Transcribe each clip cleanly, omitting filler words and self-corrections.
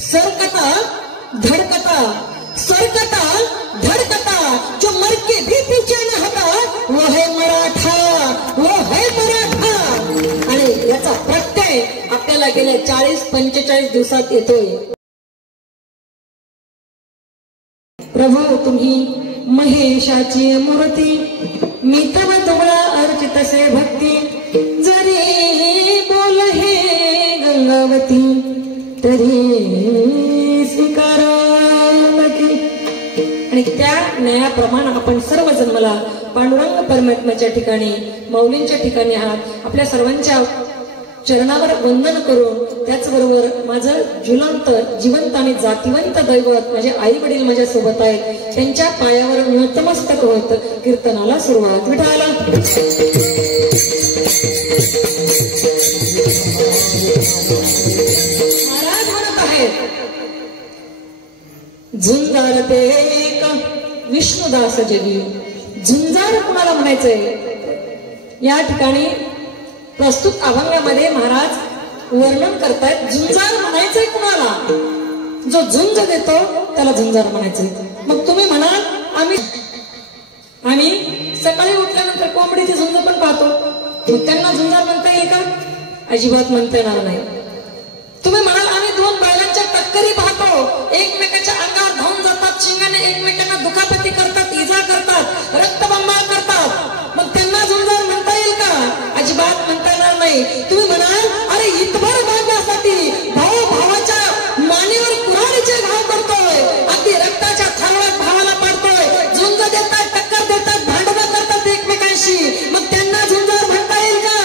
सरकता धड़कता सरकता धड़कता जो मर के भी पीछे न हटा वो है मराठा, वो है मराठा। आणि याचा प्रत्यय आपल्याला गेल्या 40-45 दिवसात येतोय। प्रभू तुम्ही महेशाची मूर्ती, मी तव तुमरा अर्चितसे भक्ती, जरी बोल हे गंगावती तरी स्वीकारावती। आणि त्या न्यायाप्रमाणे आपण सर्वजण मला पांडुरंग परमात्म्याच्या ठिकाणी माऊलींच्या ठिकाणी आहात, आपल्या सर्वांच्या चरणावर वंदन करून त्याचबरोबर माझं जिवंत आणि जातिवंत दैवत माझे आई वडील माझ्या सोबत आहेत, त्यांच्या पायावर नतमस्तक होत कीर्तनाला सुरुवात। विठाला महाराज म्हणत आहेत, झुंजार ते एक विष्णुदास जगी। झुंजार कुणाला म्हणायचंय या ठिकाणी प्रस्तुत अभंगामध्ये महाराज वर्णन करतायत। झुंजार म्हणायचंय कुणाला, जो झुंज देतो त्याला झुंजार म्हणायचंय। मग तुम्ही म्हणाल आम्ही सकाळी उठल्यानंतर कोंबडीची झुंज पण पाहतो, मग त्यांना झुंजार म्हणता येईल का? अजिबात म्हणता येणार नाही। तुम्ही म्हणाल आम्ही दोन बैलांच्या टक्करी पाहतो, एकमेकांच्या अंगावर धावून जातात, शिंगाने एकमेकांना दुखापती करतात, इजा करतात, रक्तबंबाळ करतात, मग त्यांना झुंजार म्हणता येईल का? अजिबात म्हणता येणार नाही। तुम्ही म्हणाल अरे इतभर मागण्यासाठी भाऊ भावाच्या मानेवर कुऱ्हाडीचे घाव करतोय, अगदी रक्ताच्या थारोळ्यात भावाला पाडतोय, झुंज देतात, टक्कर देतात, भांडणं करतात एकमेकांशी, मग त्यांना झुंजार म्हणता येईल का?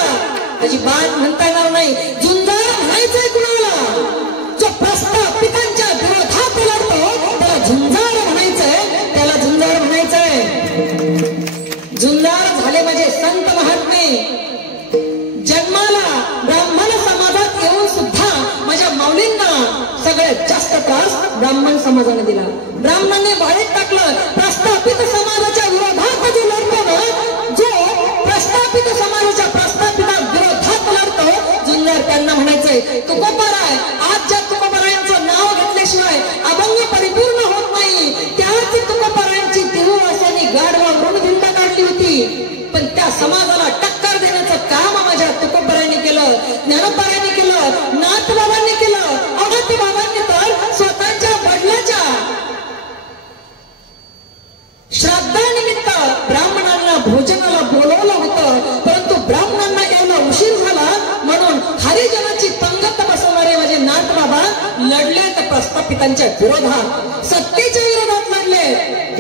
अजिबात म्हणता येणार नाही। झुंजार म्हणायचंय कुणाला, जो प्रस्थापितांच्या विरोधात लढतो त्याला झुंजार म्हणायचंय, त्याला झुंजार म्हणायचंय। झुंजार झाले म्हणजे संत महात्मे। जन्माला ब्राह्मण समाजात येऊन सुद्धा माझ्या माऊलींना सगळ्यात जास्त त्रास ब्राह्मण समाजाने दिला। ब्राह्मणांनी बाळीत टाकलं। प्रस्थापित समाजाच्या विरोधात जो लढतो ना, जो प्रस्थापित समाजाच्या प्रस्थापिता विरोधात लढतो, झुंजार त्यांना म्हणायचंय। तुकोबाराय, आज ज्या तुकोबारायांचं नाव घेतल्याशिवाय अभंग परिपूर्ण होत नाही, त्याच तुकोबारायांची देववासांनी गाढवा ऋणभिंड काढली होती, पण त्या समाजाला टक्कर देण्याचं काम माझ्या तुकोबारायांनी केलं, ज्ञानोबारायांनी केलं, नाथबाबांनी केलं, अगस्त्यबाबांनी तर स्वतःच्या वडिलांच्या श्राद्धानिमित्त ब्राह्मणांना भोजनाला बोलवलं होतं, परंतु ब्राह्मणांना यायला उशीर झाला म्हणून हरिजनाची पंगत बसवणारे माझे नाथबाबा लढले तर प्रस्थापितांच्या विरोधात, सत्तेच्या विरोधात लढले,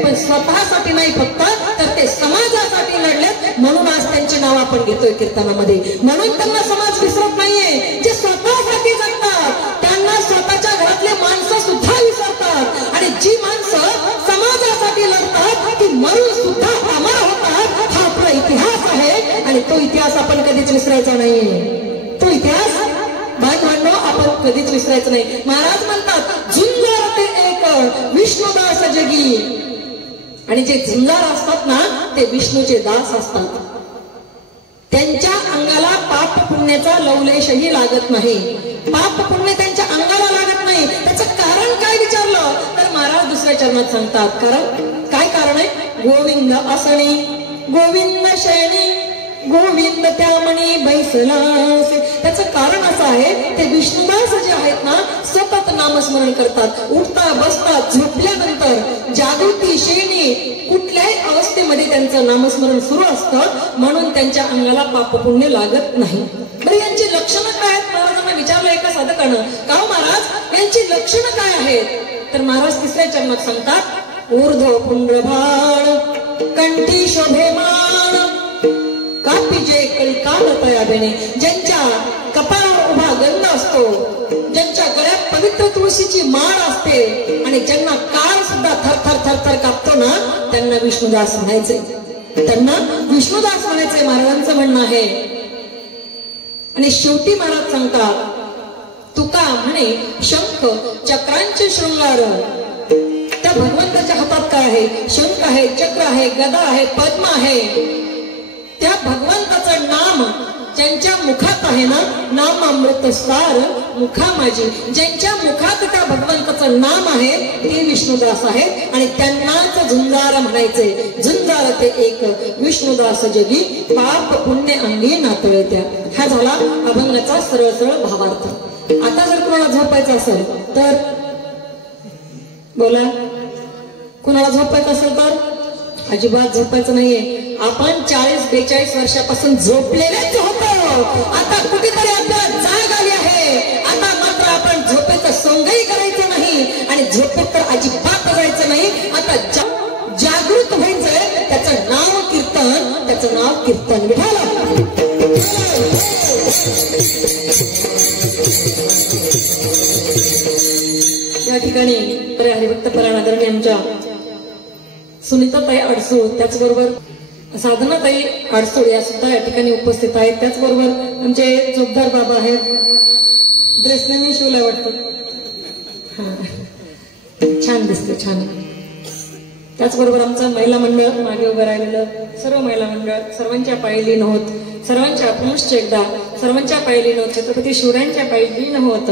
पण स्वतःसाठी नाही फक्त तर ते समाजासाठी लढलेत, म्हणून आज त्यांचे नाव आपण घेतोय कीर्तनामध्ये। म्हणून त्यांना समाज विसरत नाहीये। जे स्वतःसाठी जगतात त्यांना स्वतःच्या घरातले माणसं सुद्धा विसरतात, आणि जी माणसं समाजासाठी लढतात ती मरून सुद्धा अमर होतात। हा आपला इतिहास आहे आणि तो इतिहास आपण कधीच विसरायचा नाही। तो इतिहास बांधवांनो आपण कधीच विसरायचं नाही। महाराज म्हणतात झुंजार ते एक विष्णुदास जगी, आणि जे झुंजार असतात ना ते विष्णूचे दास असतात। त्यांच्या अंगाला पाप पुण्याचा लवलेशही लागत नाही, पाप पुण्य त्यांच्या अंगाला लागत नाही। त्याचं कारण काय विचारलं तर महाराज दुसऱ्या चरणात सांगतात, काय कारण आहे? गोविंद असणी गोविंद शयनी गोविंद त्यामणी बैसलासे। त्याचं कारण असं आहे, ते विष्णुदास जे आहेत ना सतत नामस्मरण करतात, उठता बसता झोपल्यानंतर जागृती शेणी कुठल्याही अवस्थेमध्ये त्यांचं नामस्मरण सुरू असतं, म्हणून त्यांच्या अंगाला पापपुण्य लागत नाही। बरं यांची लक्षणं काय आहेत? महाराजांना विचारलं एका साधकानं, का हो महाराज यांची लक्षणं काय आहेत? तर महाराज तिसऱ्या चरणात सांगतात, ऊर्ध्व पुंड्रभाळ कंठी शोभेमान कापी जे कळकाल तयाबेने। ज्यांच्या कपाळावर उभा गंध असतो, ज्यांच्या गळ्यात पवित्र तुळशीची माळ असते, आणि ज्यांना काळ सुद्धा थरथर थरथर कापतो ना, त्यांना विष्णुदास म्हणायचे, त्यांना विष्णुदास म्हणायचे महाराजांचं म्हणणं आहे। आणि शेवटी महाराज सांगतात, तुका म्हणे शंख चक्रांचे शृंगार। त्या भगवंताच्या हातात काय आहे? शंख आहे, चक्र आहे, गदा आहे, पद्म आहे। त्या भगवंताचं नाम ज्यांच्या मुखात आहे ना, नाम अमृत सार मुखा माझी, ज्यांच्या मुखात त्या नावाचं नाम आहे ते विष्णुदास आहे आणि त्यांनाच झुंजार म्हणायचे. झुंजार ते एक विष्णुदास जगी पाप पुण्य अंगी नातळत्या. हा झाला अभंगाचा सरळ सरळ भावार्थ. आता जर कोणाला झोपायचं असेल तर बोला, कुणाला झोपायचं असेल तर अजिबात झोपायचं नाहीये. आपण 40-42 वर्षापासून झोपलेलेच होतो. आता कुठेतरी आपल्याला जाग आली आहे. आता मात्र आपण झोपेचं सोंगही करायचं नाही आणि झोपेत तर अजिबात जायचं नाही. आता जागृत व्हायचंय. त्याचं नाव कीर्तन, त्याचं नाव कीर्तन विठाला. या ठिकाणी हरिभक्त परायण आदरणीय आमच्या सुनीताताई अडसूळ, त्याचबरोबर साधनाताई अडसूळ या सुद्धा या ठिकाणी उपस्थित आहेत. त्याचबरोबर आमचे जोगदार बाबा आहेत. ड्रेस नेहमी शिवलाय वाटतं, छान दिसते, छान. त्याचबरोबर आमचं महिला मंडळ मागे उभं राहिलेलं सर्व महिला मंडळ, सर्वांच्या पायी लीन होत, सर्वांच्या पुनश्च एकदा सर्वांच्या पायी लीन होत, छत्रपती शिवरायांच्या पायी लीन होत.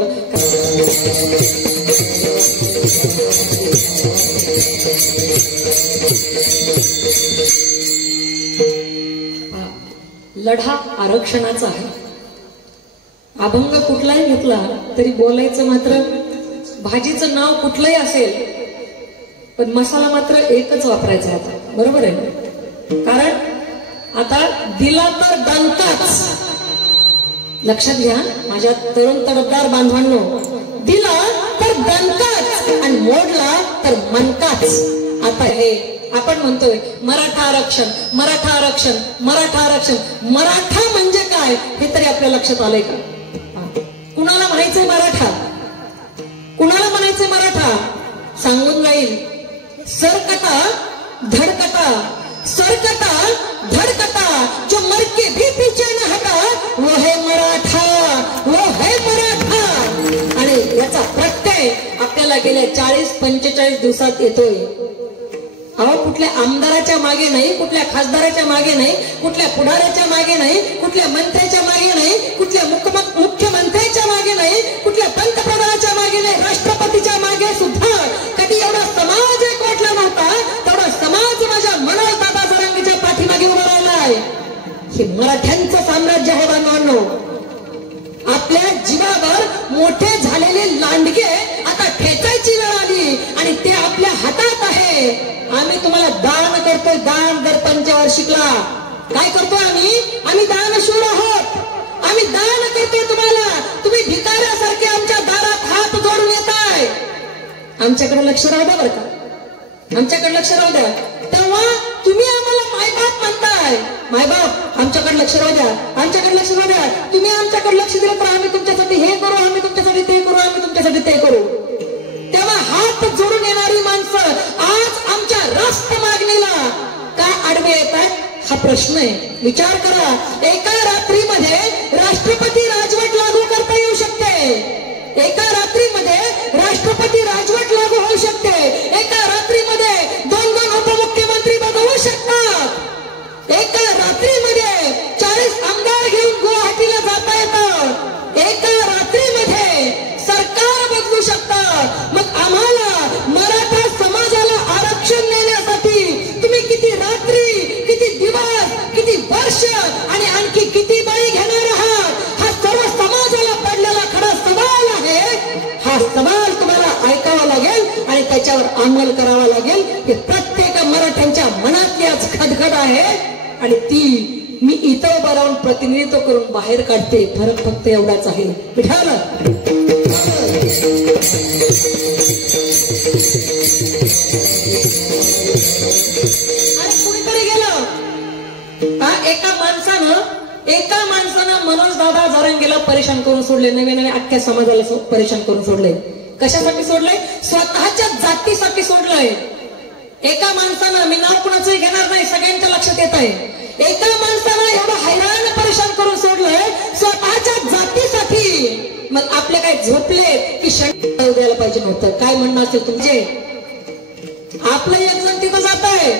लढा आरक्षणाचा आहे. अभंग कुठलाही घेतला तरी बोलायचं मात्र भाजीचं नाव कुठलंही असेल पण मसाला मात्र एकच वापरायचा आहे. आता बरोबर आहे, कारण आता दिला तर दणकाच. लक्षात घ्या माझ्या तरुण तडफदार बांधवांनो, दिला तर दणकाच आणि मोडला तर मनकाच. आता हे आपण म्हणतोय मराठा आरक्षण, मराठा आरक्षण, मराठा आरक्षण. मराठा म्हणजे काय हे तरी आपल्या लक्षात आलंय का? कुणाला म्हणायचंय मराठा, कुणाला म्हणायचंय मराठा? सांगून जाईल. सरकटा धड़कटा, सरकटा धड़कटा, जो मर के भी पीछे न हटा वो है मराठा, वो है मराठा. आणि याचा प्रत्यय आपल्याला गेल्या 40-45 दिवसात येतोय. अहो कुठल्या आमदाराच्या मागे नाही, कुठल्या खासदाराच्या मागे नाही, कुठल्या पुढाऱ्याच्या मागे नाही, कुठल्या मंत्र्याच्या मागे नाही, कुठल्या मुख्यमंत्र्याच्या मागे नाही, कुठल्या पंतप्रधानाच्या मागे नाही, राष्ट्रपतीच्या मागे सुद्धा कधी एवढा समाज एक वाटला नव्हता. तेवढा समाज माझ्या मनोहर दादा जरांगेच्या पाठीमागे उभा राहिलाय. हे मराठ्यांचं साम्राज्य आहे बांधवांनो. आपल्या जीवावर मोठे झालेले लांडगे आता ठेचायची वेळ आली आणि ते आपल्या हातात आहे. आम्ही तुम्हाला दान करतोय, दान दर पंचवार्षिकला. काय करतोय आम्ही? आम्ही दानशूर आहोत. आम्ही दान करतोय तुम्हाला. तुम्ही भिकाऱ्यासारखे आमच्या दारात हात जोडून येताय. आमच्याकडे लक्ष राहू द्या बरं का, आमच्याकडे लक्ष राहू द्या. तेव्हा तुम्ही आम्हाला मायबाप म्हणताय. मायबाप आमच्याकडे लक्ष राहू द्या, आमच्याकडे लक्ष राहू द्या. तुम्ही आमच्याकडे लक्ष दिलं तर आम्ही तुमच्यासाठी हे करू, आम्ही तुमच्यासाठी ते करू, आम्ही तुमच्यासाठी ते करू. तेव्हा हात जोडून येणारी माणसं आज आमच्या रास्त मागणीला काय आडवे येत आहेत हा प्रश्न आहे. विचार करा. एका रात्रीमध्ये राष्ट्रपती राजवट लागू करता येऊ शकते. एका रात्रीमध्ये राष्ट्रपती राजवट लागू होऊ शकते. एका रात्रीमध्ये 2 उपमुख्यमंत्री बदलू शकतात. एका रात्रीमध्ये 40 आमदार घेऊन गुवाहाटीला जाता येतात. एका रात्रीमध्ये सरकार बदलू शकतात. मग आम्हाला मराठा समाजाला आरक्षण देण्यासाठी तुम्ही किती रात्री, किती दिवस, किती वर्ष आणि आणखी किती बळी घेणार आहात हा सर्व समाजाला पडलेला खरा सवाल आहे. हा सवाल तुम्हाला ऐकावा लागेल आणि त्याच्यावर अंमल करावा लागेल. हे प्रत्येक मराठ्यांच्या मनातली आज खदखद आहे आणि ती मी इथं उभं राहून प्रतिनिधित्व करून बाहेर काढते. फरक फक्त एवढाच आहे. विठाल कुणीतरी गेलं एका माणसानं मनोज दादा जरांगेला परेशान करून सोडले. नवे अख्ख्या समाजाला परेशान करून सोडले. कशासाठी सोडलंय? स्वतःच्या जातीसाठी सोडलंय. एका माणसानं, मी नाव कुणाचंही घेणार नाही, सगळ्यांच्या लक्षात येत आहे, एका माणसानं एवढं हैराण परेशान करून सोडलंय स्वतःच्या जातीसाठी. मग आपले काय झोपले की शंका द्यायला पाहिजे नव्हतं? काय म्हणणं असेल तुमचे? आपलं एक जण तिथं जात आहे,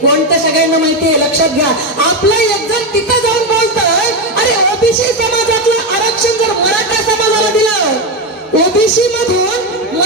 कोणतं सगळ्यांना माहितीये, लक्षात घ्या. आपलं एक जण तिथं जाऊन बोलतोय, अरे ओबीसी समाजातलं आरक्षण जर मराठा समाजाला दिलं, ओबीसी मधून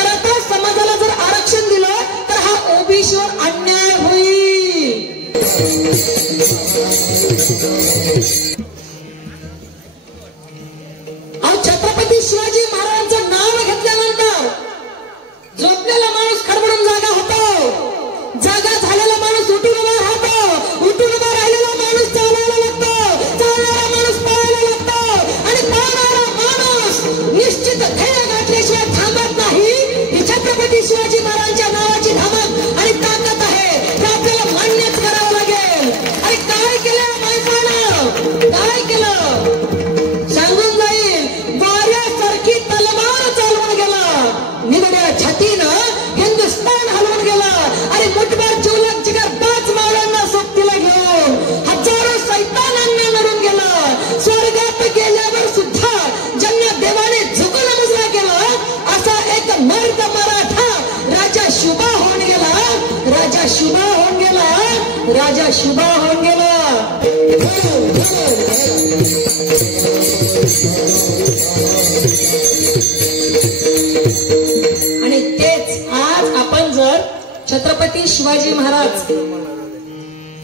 छत्रपती शिवाजी महाराजांच्या नावाची धमक आणि ताकद आहे हे आपल्याला मान्यच करावं लागेल. आणि काय केलं माणसानं, काय केलं सांगून जाईल. वाऱ्यासारखी तलवार चालवून गेला, निवड्या छातीनं हिंदुस्थान हलवून गेला. आणि मुठभर जिवलग जिगरबाज मावळ्यांना सोबतीला घेऊन हजारो सैतानांना लढून गेला. स्वर्गात गेल्यावर सुद्धा ज्यांना देवाने झुकून मुजरा केला असा एक मर्द मराठा राजा शुभा होऊन गेला, राजा शुभा होऊन गेला, राजा शुभा होऊन गेला. आणि तेच आज आपण जर छत्रपती शिवाजी महाराज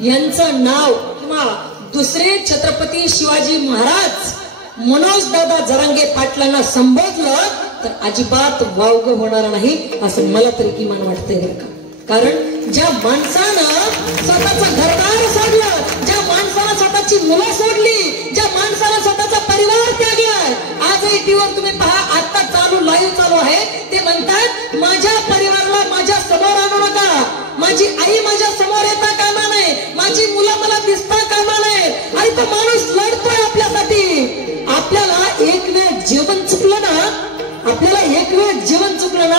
यांचं नाव किंवा दुसरे छत्रपती शिवाजी महाराज मनोज दादा जरांगे पाटलांना संबोधलं तर अजिबात वावग होणार नाही असं मला तरी किमान वाटतंय बरं का. कारण ज्या माणसानं स्वतःचं घरदार सोडलं, ज्या माणसानं स्वतःची मुलं सोडली, ज्या माणसानं स्वतःचा परिवार त्यागलाय, आजही टीव्हीवर तुम्ही पहा, आता चालू लाईव्ह चालू आहे, ते म्हणतात माझ्या परिवाराला माझ्या समोर आणू नका, माझी आई माझ्या समोर येता कामा नये, माझी मुलं मला दिसता कामा नये. आणि तो माणूस लढतोय आपल्यासाठी. आपल्याला एक वेळ जीवन चुकलं ना, आपल्याला एक वेळ जीवन चुकलं ना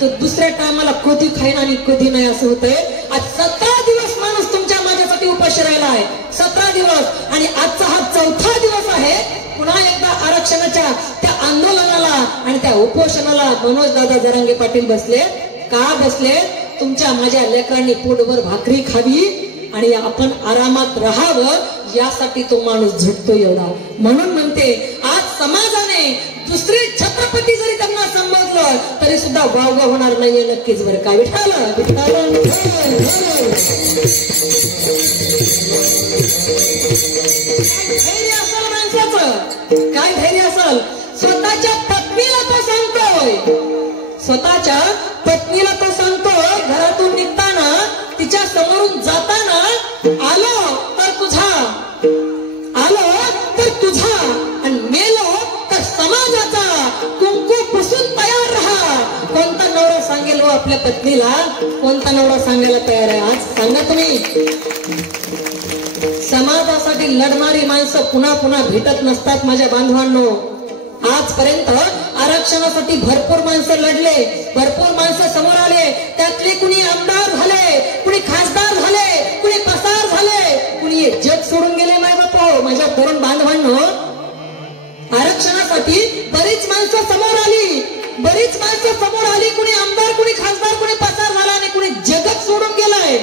तर दुसऱ्या टायमाला कधी खाईन आणि कधी नाही असं होतंय. आज 17 दिवस माणूस तुमच्या माझ्यासाठी उपाशी राहिला आहे, 17 दिवस. आणि आजचा हा 4था दिवस आहे. पुन्हा एकदा आरक्षणाच्या त्या आंदोलनाला आणि त्या उपोषणाला मनोज दादा जरांगे पाटील बसले. का बसले? तुमच्या माझ्या लेकरांनी पोटभर भाकरी खावी आणि आपण आरामात राहावं यासाठी तो माणूस झटतो एवढा. म्हणून म्हणते आज समाजाने दुसरे छत्रपती जरी त्यांना संबोधलं तरी सुद्धा वावगा होणार नाहीये नक्कीच बरं का. विठाल विठाल धैर्य असेल माणसाचं, काय धैर्य असेल. स्वतःच्या पत्नीला तो सांगतोय, स्वतःच्या पत्नीला तो सांगतोय घरातून निघताना, तिच्या समोरून जाताना, आलो तर तुझा, आलो तर तुझा आणि मेलो तर समाजाचा कुंकू पुसून तयार राहा. कोणता नवरा सांगेल हो आपल्या पत्नीला, कोणता नवरा सांगायला तयार आहे आज सांगा तुम्ही. समाजासाठी लढणारी माणसं पुन्हा पुन्हा भेटत नसतात माझ्या बांधवांनो. आजपर्यंत आरक्षणासाठी भरपूर माणसं लढले, भरपूर माणसं समोर आले, त्यातले कुणी आमदार झाले, कुणी खासदार झाले, कुणी पसार झाले, कुणी जग सोडून गेले. माय बापा माझ्या तरुण बांधवांनो, आरक्षणासाठी बरीच माणसं समोर आली, बरीच माणसं समोर आली, कुणी आमदार, कुणी खासदार, कुणी पसार झाला आणि कुणी जगत सोडून गेलाय.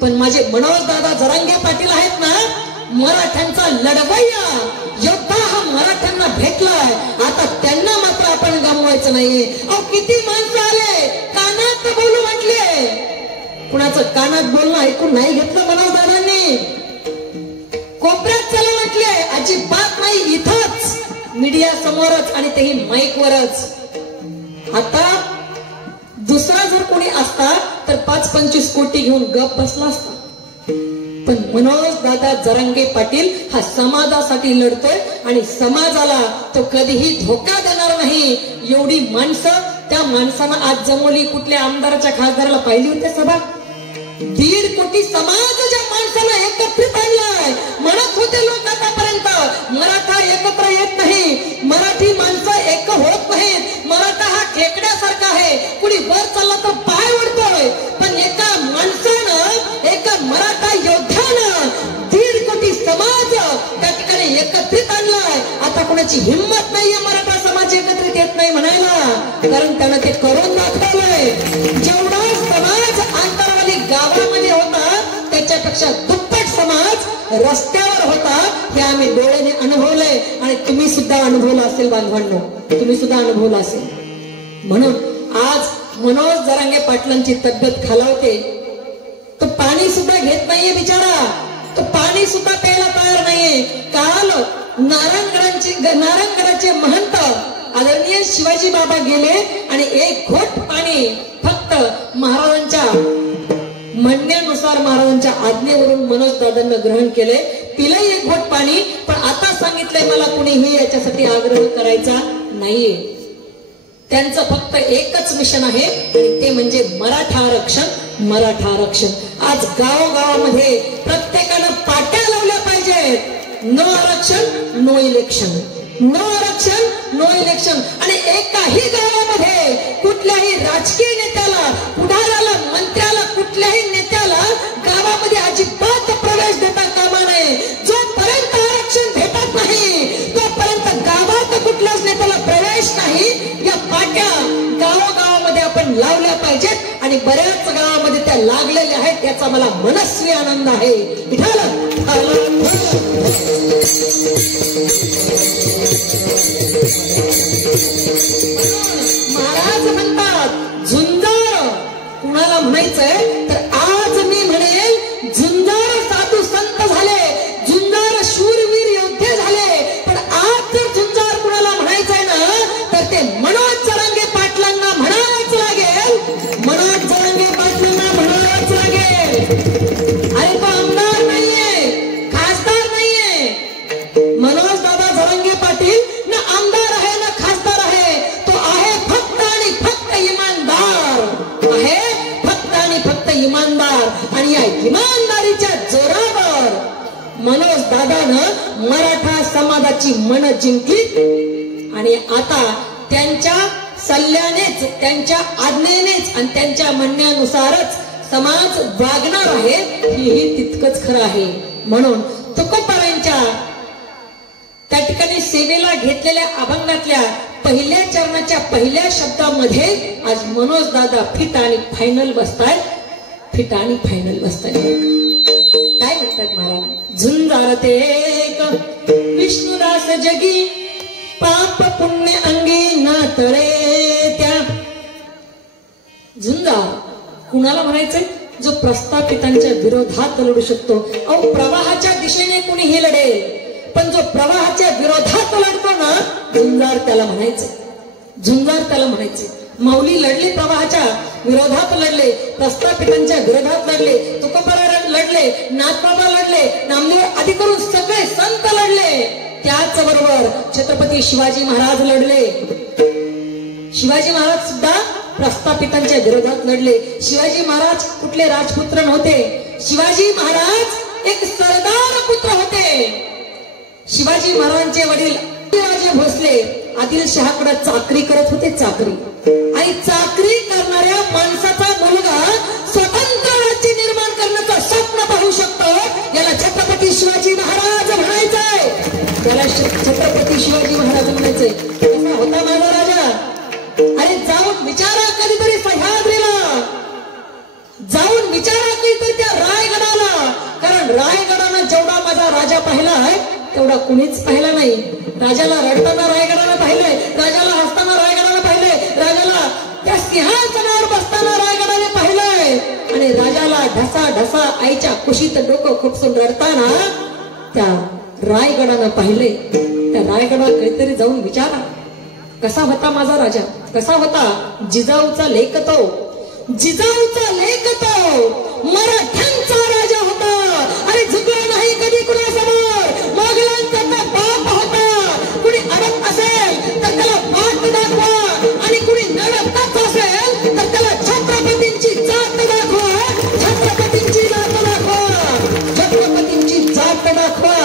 पण माझे मनोज दादा जरांगे पाटील आहेत ना, मराठ्यांचा लढवय्या योद्धा हा मराठ्यांना भेटलाय. आता त्यांना मात्र आपण गमवायचं नाहीये. अहो किती माणसं आले, कानात बोलू म्हटले, कुणाचं कानात बोलणं ऐकून नाही घेतलं मनोज दादांनी. कोपऱ्यात चला म्हटले, अजिबात नाही, इथंच मीडिया समोरच आणि तेही माईक वरच. आता दुसरा जर कोणी असता तर 5-25 कोटी घेऊन गप बसला असता. पण मनोज दादा जरांगे पाटील हा समाजासाठी लढतोय आणि समाजाला तो कधीही धोका देणार नाही. एवढी माणसं, त्या माणसानं आज जमवली. कुठल्या आमदाराच्या खासदाराला पाहिली होती सभा? 1.5 कोटी समाज ज्या माणसाला एकत्रित आणलाय. म्हणत होते लोक आतापर्यंत मराठा एकत्र येत नाही, मराठी माणसं एक होत नाहीत, मराठा हा खेकड्यासारखा आहे, कुणी वर चालला तर पाय ओढतोय. पण एका माणसानं, एका मराठा योद्ध्यानं 1.5 कोटी समाज त्या ठिकाणी एकत्रित आणलाय. आता कोणाची हिंमत नाहीये मराठा समाज एकत्रित येत नाही म्हणायला, कारण त्यानं ते करून दाखवलंय. जेवढा समाज आंतरवाली गावामध्ये होता त्याच्यापेक्षा दुप्पट समाज रस्त्यावर होता. हे आम्ही डोळ्याने अनुभवलंय आणि तुम्ही सुद्धा अनुभवलं असेल बांधवांनो, तुम्ही सुद्धा अनुभवलं असेल. म्हणून आज मनोज जरांगे पाटलांची तब्येत खालावते. तो पाणी सुद्धा घेत नाहीये बिचारा, तो पाणी सुद्धा प्यायला तयार नाहीये. काल नारायणगडाचे महंत आदरणीय शिवाजी बाबा गेले आणि एक घोट पाणी फक्त महाराजांच्या म्हणण्यानुसार, महाराजांच्या आज्ञेवरून मनोज दादांना ग्रहण केले. पिलंही एक घोट पाणी, पण आता सांगितलंय मला कुणीही याच्यासाठी आग्रह करायचा नाहीये. त्यांचं फक्त एकच मिशन आहे आणि ते म्हणजे मराठा आरक्षण, मराठा आरक्षण. आज गावोगावामध्ये प्रत्येकानं पाट्या लावल्या पाहिजेत. नो आरक्षण नो इलेक्शन, नो आरक्षण नो इलेक्शन. आणि एकाही गावामध्ये कुठल्याही राजकीय नेत्याला, पुढाऱ्याला, मंत्र्याला, कुठल्याही नेत्याला गावामध्ये अजिबात प्रवेश देता कामा नये. जोपर्यंत आरक्षण भेटत नाही तोपर्यंत गावात कुठल्याच नेत्याला प्रवेश नाही. या पाट्या गावोगावामध्ये आपण लावल्या पाहिजेत आणि बऱ्याच गावामध्ये त्या लागलेल्या आहेत. याचा मला मनस्वी आनंद आहे. विठाल महाराज म्हणतात झुंजार कुणाला म्हणायचंय तर आज मी म्हणेल झुंजार साधू संत झाले, झुंजार शूरवीर योद्धे झाले. पण आज जर झुंजार कुणाला म्हणायचंय ना तर ते मनोज जरांगे पाटलांना म्हणावंच लागेल, मनोज जरांगे पाटलांना म्हणावंच लागेल. अरे तो आमदार नाहीये, खासदार नाहीये. मनोज दादा जरांगे पाटील ना आमदार आहे ना खासदार आहे. तो आहे फक्त आणि फक्त इमानदार, आहे फक्त आणि फक्त इमानदार. आणि या इमानदारीच्या जोरावर मनोज दादानं मराठा समाजाची मन जिंकली आणि आता त्यांच्या सल्ल्यानेच, त्यांच्या आज्ञेनेच आणि त्यांच्या म्हणण्यानुसारच समाज वागणार आहे. हेही तितकंच खरं आहे. म्हणून तुकोबारांच्या त्या ठिकाणी सेवेला घेतलेल्या अभंगातल्या पहिल्या चरणाच्या पहिल्या शब्दामध्ये आज मनोज दादा फिट आणि फायनल बसतायत, फिट आणि फायनल बसतायत. काय म्हणतात महाराज? झुंजारते एक विष्णुदास जगी पाप पुण्य अंगी नातळे त्या. झुंजार कुणाला म्हणायचंय? जो प्रस्थापितांच्या विरोधात लढू शकतो. अहो प्रवाहाच्या दिशेने कुणीही लढेल, पण जो प्रवाहाच्या विरोधात लढतो ना झुंजार त्याला म्हणायचे, झुंजार त्याला म्हणायचे. माऊली लढले, प्रवाहाच्या विरोधात लढले, प्रस्थापितांच्या विरोधात लढले, तुकोबाराय लढले, नाथबाबा लढले, नामदेव आदी करून सगळे संत लढले. त्याच बरोबर छत्रपती शिवाजी महाराज लढले. शिवाजी महाराज सुद्धा प्रस्थापितांच्या विरोधात लढले. शिवाजी महाराज कुठले राजपुत्र नव्हते. शिवाजी महाराज एक सरदार पुत्र होते. शिवाजी महाराजांचे वडील राजे भोसले आदिलशहाकडे चाकरी करत होते, चाकरी. आणि चाकरी करणाऱ्या माणसाचा मुलगा स्वतंत्र राज्य निर्माण करण्याचं स्वप्न पाहू शकतो. याला छत्रपती शिवाजी महाराज म्हणायचंय, त्याला छत्रपती शिवाजी महाराज म्हणायचंय. कसा होता माझा राजा? अरे जाऊन विचारा कधीतरी सह्याद्रीला, जाऊन विचारा कधीतरी त्या रायगडाला. कारण रायगडानं जेवढा माझा राजा पाहिला आहे तेवढा कुणीच पाहिला नाही. राजाला रडताना रायगडानं पाहिलंय, राजाला हसताना रायगडानं पाहिलंय, राजाला त्या सिंहासनावर बसताना रायगडाने पाहिलंय. आणि राजाला ढसा ढसा आईच्या कुशीत डोकं खुपसून रडताना त्या रायगडानं पाहिलंय. त्या रायगडावर कधीतरी जाऊन विचारा कसा होता माझा राजा, कसा होता. जिजाऊचा लेक तो, जिजाऊचा लेक तो मराठ्यांचा राजा होता. अरे झुकला नाही कधी कुणासमोर. मोगलांचा तो बाप होता. कुणी अडत असेल तर त्याला पाठ दाखवा आणि कुणी नडतच असेल तर त्याला छत्रपतींची जात दाखवा, छत्रपतींची जात दाखवा, छत्रपतींची जात दाखवा.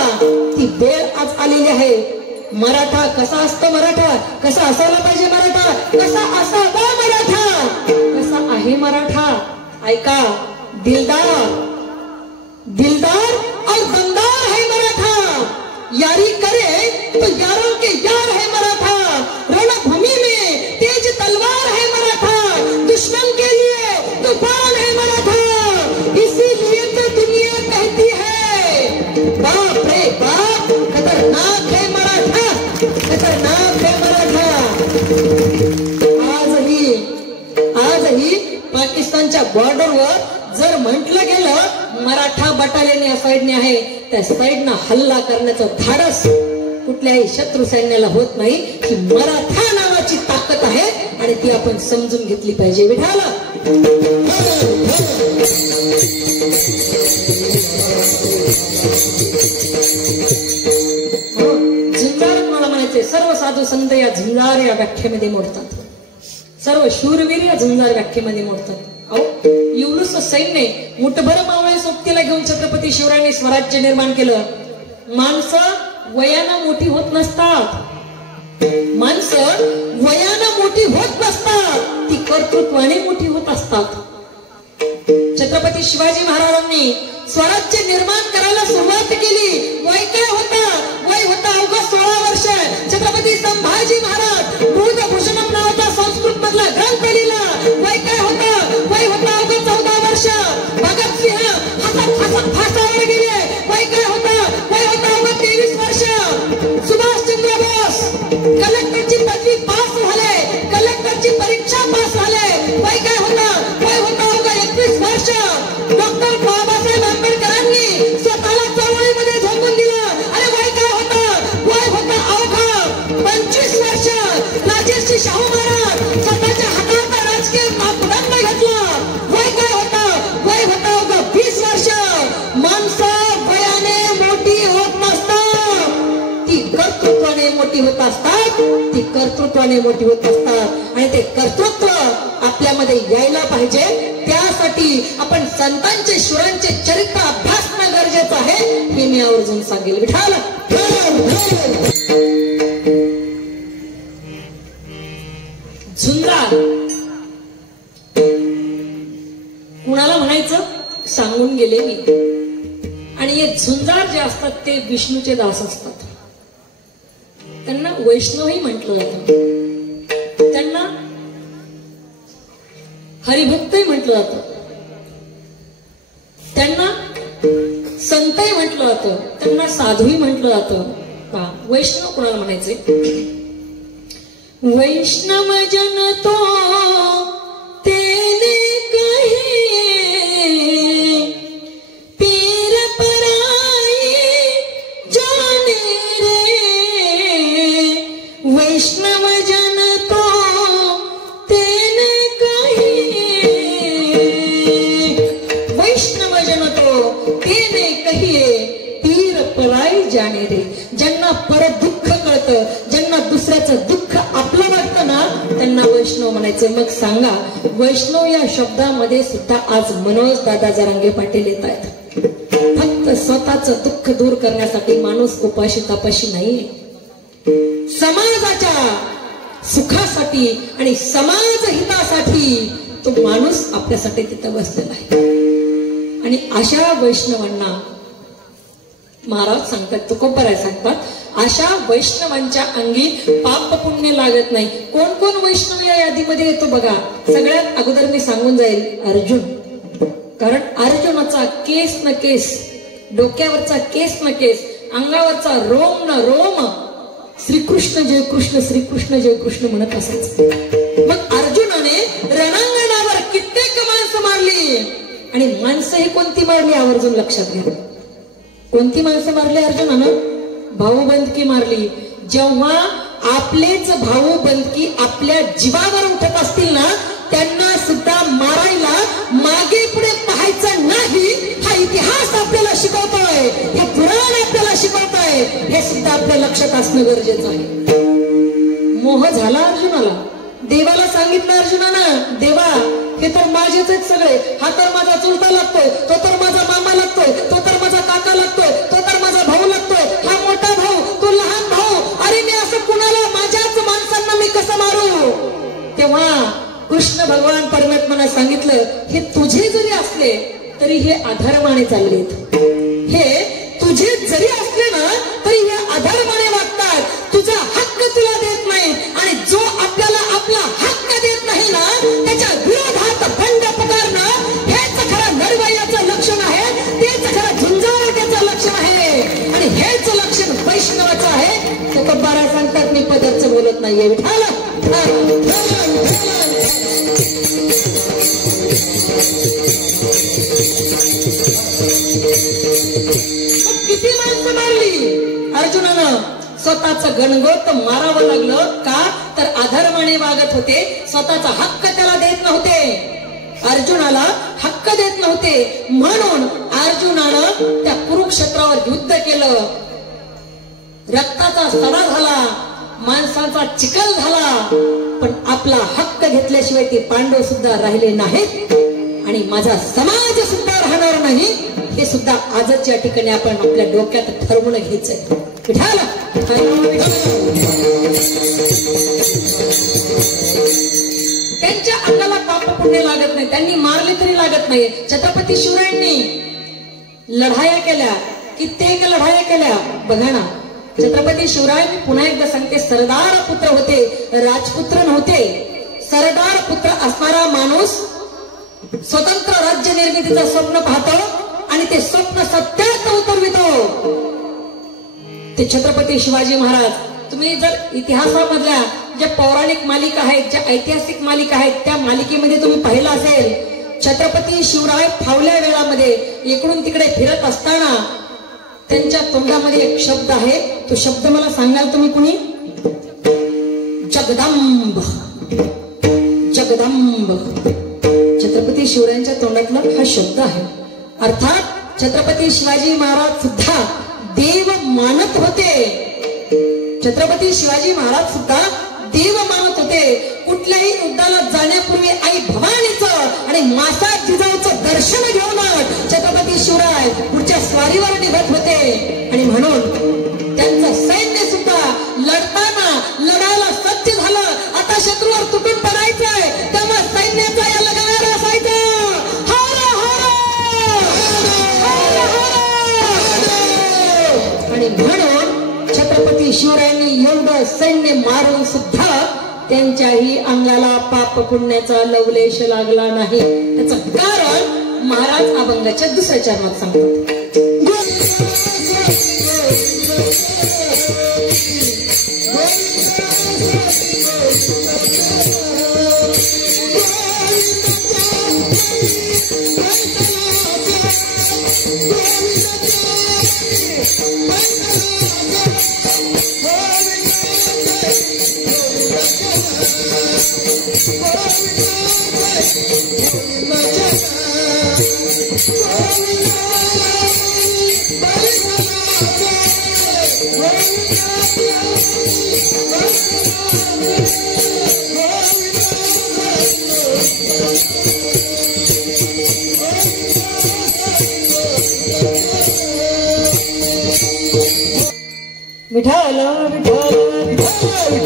ती वेळ आज आलेली आहे. मराठा कसा असतो, मराठा कसा असायला पाहिजे, मराठा कसा असावा, मराठा कसा आहे मराठा. ऐका, दिलदार, दिलदार और दमदार है मराठा. यारी करे तो यारों के यार है मराठा. रणभूमि में तेज तलवार है मराठा. दुश्मन के लिए तूफान है मराठा. इसीलिए तो दुनिया कहती है बाप रे बाप खतरनाक है मराठा, खतरनाक है मराठा. आजही पाकिस्तानच्या बॉर्डरवर जर म्हटलं गेलं मराठा बटालियन या साईडने आहे, त्या साईडनं हल्ला करण्याचं धाडस कुठल्याही शत्रू सैन्याला होत नाही. ही मराठा नावाची ताकद आहे आणि ती आपण समजून घेतली पाहिजे. विठाला झुंजार मला म्हणायचे. सर्व साधू संत या झुंजार या व्याख्येमध्ये मोडतात. सर्व शूरवीर या झुंजार व्याख्येमध्ये मोडतात. अहो एवढंच सैन्य मुठभर मावळे सोबतीला घेऊन छत्रपती शिवरायांनी स्वराज्य निर्माण केलं. माणसं वयानं मोठी होत नसतात, माणसं वयानं मोठी होत नसतात, ती कर्तृत्वाने मोठी होत असतात. छत्रपती शिवाजी महाराजांनी स्वराज्य निर्माण करायला सुरुवात केली. वय काय होता? वय होता अवघा 16 वर्ष. छत्रपती संभाजी महाराज बुधभूषणम नावाचा संस्कृत मधला ग्रंथ लिहिला. वय काय होता? वय होता अवघा 14 वर्ष. भगतसिंह फासावर गेले. वय काय होता? वय होता अवघा 23 वर्ष. सुभाषचंद्र बोस कलेक्टरची पदवी पास झाले, कलेक्टरची परीक्षा पास झाले. वय काय होता? वय होता अवघा 21 वर्ष. डॉक्टर बाबासाहेब आंबेडकरांनी स्वतःला चळवळीमध्ये झोकून दिलं. अरे वय काय होता? वय होता अवघा 25 वर्ष. राजर्षी शाहू महाराज स्वतःच्या हातात राजकीय पापुदंड घेतला. वय काय होता? वय होता अवघा 20 वर्ष. माणसं वयाने मोठी होत नसतात, ती कर्तृत्वाने मोठी होत असतात, ती कर्तृत्वाने मोठी होत असतात. आणि ते कर्तृत्व आपल्यामध्ये यायला पाहिजे. त्यासाठी आपण संतांचे शूरांचे चरित्र अभ्यासणं गरजेचं आहे, हे मी आवर्जून सांगेल. विठाल झुंजार कुणाला म्हणायचं सांगून गेले मी. आणि हे झुंजार जे असतात ते विष्णूचे दास असतात. त्यांना वैष्णवही म्हटलं जातं, त्यांना हरिभक्तही म्हटलं जातं, त्यांना संतही म्हटलं जातं, त्यांना साधूही म्हटलं जातं. वैष्णव कोणाला म्हणायचे? वैष्णव जन तो तेने कहे, पीर पराई जाने रे. वैष्णव जन तो तेने कहे, वैष्णव जन तो तेने कहिए, पीर पराई जाने रे. ज्यांना परत दुःख कळतं, ज्यांना दुसऱ्याचं दुःख आपलं वाटतं ना, त्यांना वैष्णव म्हणायचे. मग सांगा, वैष्णव या शब्दामध्ये सुद्धा आज मनोज दादा जरांगे पाटील येत आहेत. फक्त स्वतःचं दुःख दूर करण्यासाठी माणूस उपाशी तापाशी नाहीये, समाजाच्या सुखासाठी आणि समाज हितासाठी तो माणूस आपल्यासाठी तिथं बसलेला आहे. आणि अशा वैष्णवांना महाराज सांगतात, तुकोबराय सांगतात, अशा वैष्णवांच्या अंगी पाप पुण्य लागत नाही. कोण कोण वैष्णव या यादीमध्ये येतो बघा. सगळ्यात अगोदर मी सांगून जाईल अर्जुन. कारण अर्जुनाचा केस न केस, डोक्यावरचा केस न केस, अंगावरचा रोम न रोम श्रीकृष्ण जय कृष्ण, श्रीकृष्ण जय कृष्ण म्हणत असायचं. मग अर्जुनाने रणांगणावर कित्येक माणसं मारली. आणि माणसं ही कोणती मारली आवर्जून लक्षात घ्या. कोणती माणसं मारली अर्जुनानं? भाऊबंदकी मारली. जेव्हा आपलेच भाऊबंदकी आपल्या जीवावर उठत असतील ना, त्यांना सुद्धा मारायला मागे पुढे पाहायचं नाही. हा इतिहास आपल्याला शिकवतोय, हे पुराण आपल्याला शिकवतोय, हे सुद्धा आपल्या लक्षात असणं गरजेचं आहे. मोह झाला अर्जुनाला. देवाला सांगितलं अर्जुनानं, देवा हे तर माझेच आहेत सगळे. हा तर माझा चुलता लागतोय, तो तर माझा मामा लागतोय, तो तर माझा काका लागतोय, तो तर माझा भाऊ लागतोय, हा मोठा भाऊ, तो लहान भाऊ. अरे मी असं कुणाला, माझ्याच माणसांना मी कसं मारू? तेव्हा कृष्ण भगवान परमात्म्याने सांगितलं, हे तुझे जरी असले तरी हे अधर्माने चाललेत. हे तुझे जरी असले ना तरी हे अधर्माने वागतात. तुझा हक्क तुला देत नाही. आणि जो आपल्याला आपला हक्क देत नाही ना, त्याच्या विरोधात बंड पुकारणं हेच खरं नरवैयाचं लक्षण आहे, तेच खरं झुंजारट्याचं लक्षण आहे. आणि हेच लक्षण वैष्णवाचं आहे. तुकोबारा सांगतात, मी पदरचं बोलत नाहीये. विठाल किती माणसं मारली अर्जुनानं. स्वतःचं गणगोत मारावं लागलं का? तर अधर्माने वागत होते, स्वतःचा हक्क त्याला देत नव्हते, अर्जुनाला हक्क देत नव्हते. म्हणून अर्जुनानं त्या कुरुक्षेत्रावर युद्ध केलं. रक्ताचा सडा झाला, माणसाचा चिखल झाला. पण आपला हक्क घेतल्याशिवाय ते पांडव सुद्धा राहिले नाहीत आणि माझा समाज सुद्धा राहणार नाही, हे सुद्धा आजच या ठिकाणी आपण आपल्या डोक्यात ठरवून घ्यायचंय. त्यांच्या अंगाला पाप पुण्य लागत नाही, त्यांनी मारले तरी लागत नाही. छत्रपती शिवरायांनी लढाया केल्या, कित्येक लढाया केल्या. बघा ना, छत्रपती शिवराय, मी पुन्हा एकदा सांगते, सरदार पुत्र होते, राजपुत्र नव्हते. सरदार पुत्र असणारा माणूस स्वतंत्र राज्य निर्मितीचं स्वप्न पाहतो आणि ते स्वप्न सत्यात उतरवितो. ते छत्रपती शिवाजी महाराज. तुम्ही जर इतिहासामधल्या ज्या पौराणिक मालिका आहेत, ज्या ऐतिहासिक मालिका आहेत, त्या मालिकेमध्ये तुम्ही पाहिलं असेल, छत्रपती शिवराय फावल्या वेळामध्ये इकडून तिकडे फिरत असताना त्यांच्या तोंडामध्ये एक शब्द आहे. तो शब्द मला सांगाल तुम्ही कुणी? जगदंब. जगदंब छत्रपती शिवरायांच्या तोंडातला हा शब्द आहे. अर्थात छत्रपती शिवाजी महाराज सुद्धा देव मानत होते. छत्रपती शिवाजी महाराज सुद्धा देव मानत होते. कुठल्याही युद्धाला जाण्यापूर्वी आई भवानीचं आणि मासा जिजाऊचं दर्शन घेऊन छत्रपती शिवराय पुढच्या स्वारीवर निघत होते. आणि म्हणून त्यांचं सैन्य सुद्धा लढताना लढायला सज्ज झालं. आता शत्रूवर तुटून पडायचंय, तेव्हा सैन्याचा या लगार असायचा. आणि म्हणून छत्रपती शिवरायांनी एवढं सैन्य मारून सुद्धा त्यांच्याही अंगाला पाप पुण्याचा लवलेश लागला नाही. त्याचं कारण महाराज अभंगाच्या दुसऱ्या चरणात सांगतात. विठ्ठल विठ्ठल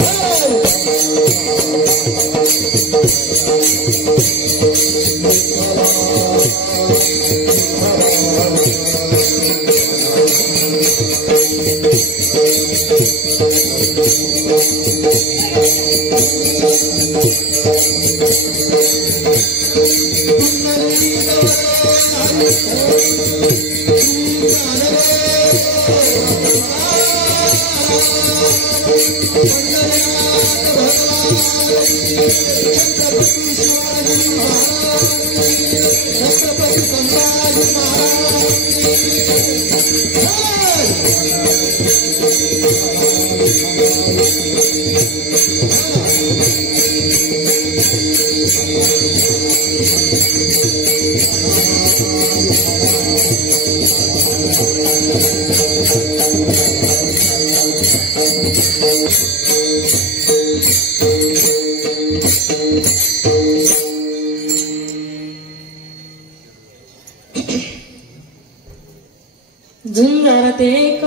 झुंजारत एक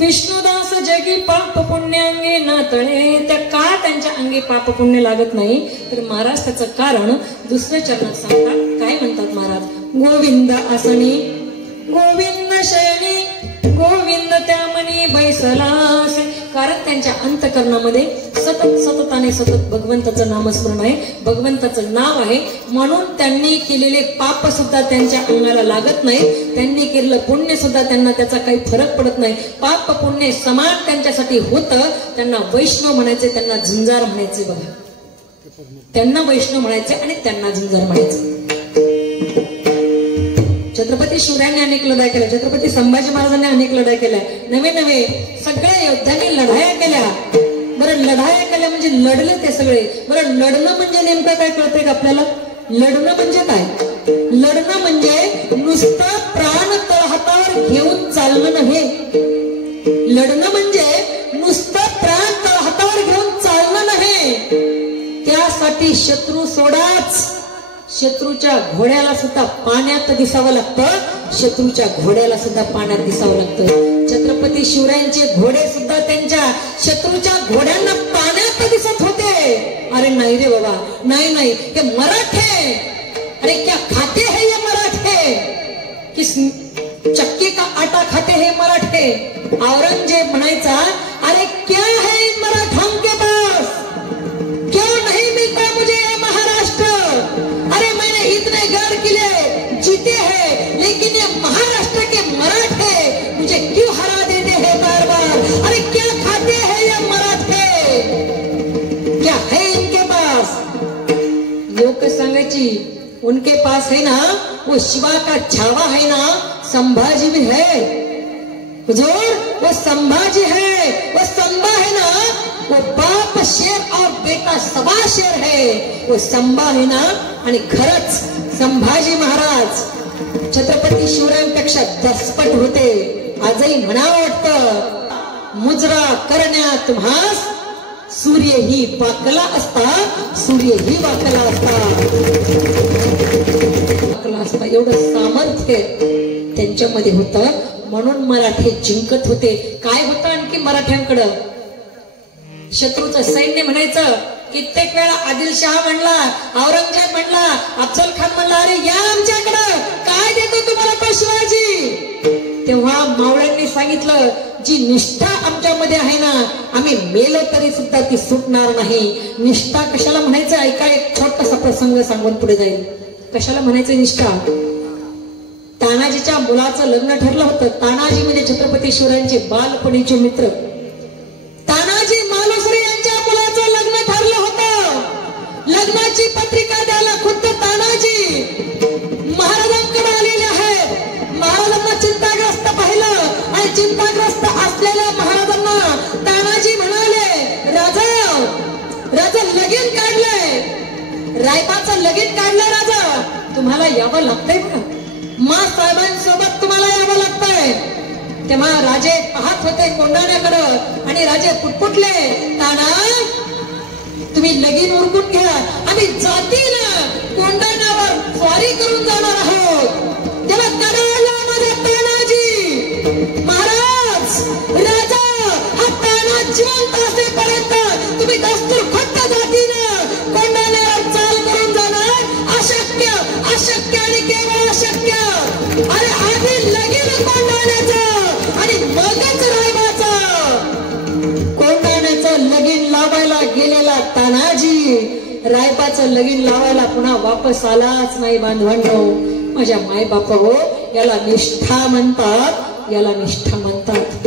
विष्णुदास जगी पाप पुण्यांगे नातळे. त्या का त्यांच्या अंगी पाप पुण्य लागत नाही, तर महाराज त्याचं कारण दुसऱ्या चरणात सांगतात. काय म्हणतात महाराज? गोविंद आसनी गोविंद शयनी गोविंद त्यामनी बैसलासे. कारण त्यांच्या अंतकरणामध्ये सतत सतताने सतत भगवंताचं नामस्मरण आहे, भगवंताचं नाव आहे. म्हणून त्यांनी केलेले पाप सुद्धा त्यांच्या अंगाला लागत नाही, त्यांनी केलेलं पुण्य सुद्धा त्यांना त्याचा काही फरक पडत नाही. पाप पुण्य समान त्यांच्यासाठी होतं. त्यांना वैष्णव म्हणायचे, त्यांना झुंजार म्हणायचे. बघा, त्यांना वैष्णव म्हणायचे आणि त्यांना झुंजार म्हणायचे. छत्रपती शिवरायांनी अनेक लढाया केल्या, छत्रपती संभाजी महाराजांनी अनेक लढाया केल्या, नवे नवे सगळ्या योद्ध्यांनी लढाया केल्या. बरं, लढाया केल्या म्हणजे लढले ते सगळे. बरं, लढणं म्हणजे नेमकं काय कळतंय का आपल्याला? लढणं म्हणजे काय? लढणं म्हणजे नुसतं प्राण तळहातावर घेऊन चालणं नव्हे. लढणं म्हणजे नुसतं प्राण तळहातावर घेऊन चालणं नव्हे. त्यासाठी शत्रू सोडाच, शत्रूच्या घोड्याला सुद्धा पाण्यात दिसावं लागतं, शत्रूच्या घोड्याला सुद्धा पाण्यात दिसावं लागतं. छत्रपती शिवरायांचे घोडे सुद्धा त्यांच्या शत्रूच्या घोड्यांना पाण्यात दिसत होते. अरे नाही रे बाबा, नाही नाही, हे मराठे, अरे क्या खाते हैं ये मराठे, किस चक्की का आटा खाते हैं मराठे. औरंगजेब म्हणायचा, अरे क्या है इन मराठों के पास, क्यों नहीं मिलता मुझे ये महाराष्ट्र. अरे मैंने इतने गढ़ किले जीते हैं, लेकिन ये महाराष्ट्र के मराठे मुझे क्यों हरा देते हैं बार बार. अरे क्या खाते हैं ये मराठे, क्या है इनके पास. लोक सांगायची, उनके पास है ना वो शिवा का छावा है ना, संभाजी भी है हुजूर, वो संभाजी है, वो संभा है ना, वो बाप शेर और बेटा सवा शेर है, वो संभा है ना. आणि खरंच संभाजी महाराज छत्रपती शिवरायांपेक्षा दसपट होते. आजही म्हणावं वाटतं, मुजरा करण्या तुम्हास सूर्यही वाकला असता, सूर्यही वाकला असता, वाकला असता. एवढं सामर्थ्य त्यांच्यामध्ये होतं, म्हणून मराठे जिंकत होते. काय होतं आणखी मराठ्यांकडं, शत्रूचं सैन्य म्हणायचं. कित्येक वेळा आदिलशाह म्हणला, औरंगजेब म्हणला, अफजल खान म्हणला, अरे या आमच्याकडं, काय देतो तुम्हाला तो शिवाजी. तेव्हा मावळ्यांनी सांगितलं, जी निष्ठा आमच्यामध्ये आहे ना, आम्ही मेलो तरी सुद्धा ती सुटणार नाही. निष्ठा कशाला म्हणायचं, ऐका, एक छोटासा प्रसंग सांगून पुढे जाईल. कशाला म्हणायचं निष्ठा. तानाजीच्या मुलाचं लग्न ठरलं होतं. तानाजी म्हणजे छत्रपती शिवरायांचे बालपणीचे मित्र. तानाजी मालुसरे यांच्या मुलाचं लग्न ठरलं होतं. लग्नाची पत्रिका द्यायला खुद्द तानाजी महाराजांकडे आलेले आहेत. महाराजांना चिंताग्रस्त पाहिलं आणि चिंताग्रस्त असलेल्या महाराजांना तानाजी म्हणाले, राजा, राजा लगीन काढलंय, रायबाचं लगीन काढलंय राजा, तुम्हाला यावं लागतंय का, मा साहेबांसोबत तुम्हाला यावं लागतंय. तेव्हा राजे पाहत होते कोंडाण्याकडं आणि राजे पुटपुटले, ताना तुम्ही लगीन उरकून घ्या, आम्ही जातीनं कोंडाण्यावर स्वारी करून जाणार आहोत. तेव्हा तडाला माझा तानाजी महाराज, राजा हा ताना जिवंत असेपर्यंत तुम्ही दस्तूर खुद्द जातीनं कोंडाण्यावर चाल करून जाणार, अशक्य, अशक्य आणि केवळ अशक्य. अरे आधी लगीन कोंडाण्याचं आणि मगच रायबाचं. कोंडाण्याचं लगीन लावायला गेलेला तानाजी रायबाचं लगीन लावायला पुन्हा वापस आलाच नाही. बांधवांनो, माझ्या माय बापा हो, याला निष्ठा म्हणतात, याला निष्ठा म्हणतात,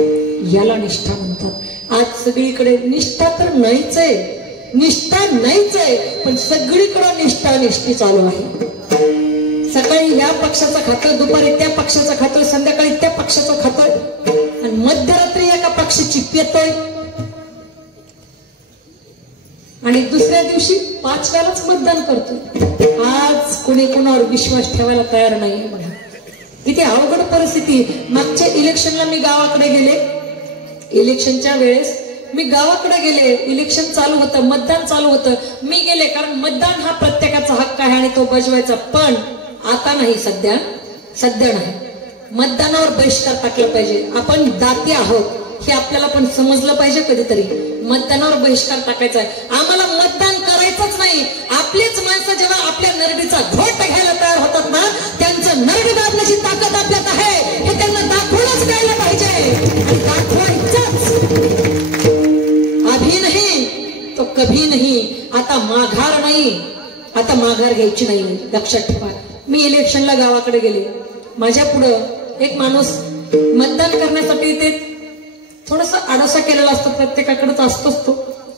याला निष्ठा म्हणतात. आज सगळीकडे निष्ठा तर नाहीच आहे, निष्ठा नाहीच आहे, पण सगळीकडे निष्ठा निष्ठी चालू आहे. सकाळी या पक्षाचं खातं, दुपारी त्या पक्षाचं खातं, संध्याकाळी त्या पक्षाचं खातं, आणि मध्यरात्री एका पक्षाची पेतोय आणि दुसऱ्या दिवशी 5 वेळाच मतदान करतो. आज कोणी कोणावर विश्वास ठेवायला तयार नाहीये. बघा किती अवघड परिस्थिती. मागच्या इलेक्शनला मी गावाकडे गेले, इलेक्शनच्या वेळेस मी गावाकडे गेले, इलेक्शन चालू होतं, मतदान चालू होतं. मी गेले कारण मतदान हा प्रत्येकाचा हक्क आहे आणि तो बजवायचा. पण आता नाही, सध्या नाही. मतदानावर बहिष्कार टाकला पाहिजे. आपण दाते आहोत हे आपल्याला पण समजलं पाहिजे कधीतरी. मतदानावर बहिष्कार टाकायचा आहे. आम्हाला मतदान करायचंच नाही. आपलीच माणसं जेव्हा आपल्या नरडीचा घोट घ्यायला तयार होतात ना, त्यांचं नरड दाबण्याची ताकद आपल्यात आहे हे त्यांना दाखवूनच द्यायला पाहिजे. दाखवायचंच, अभी नाही तो कभी नाही. आता माघार नाही, आता माघार घ्यायची नाही, लक्षात ठेवा. मी इलेक्शनला गावाकडे गेले. माझ्या पुढं एक माणूस मतदान करण्यासाठी ते थोडस आडोसा केलेला असतो, प्रत्येकाकडेच असतोच तो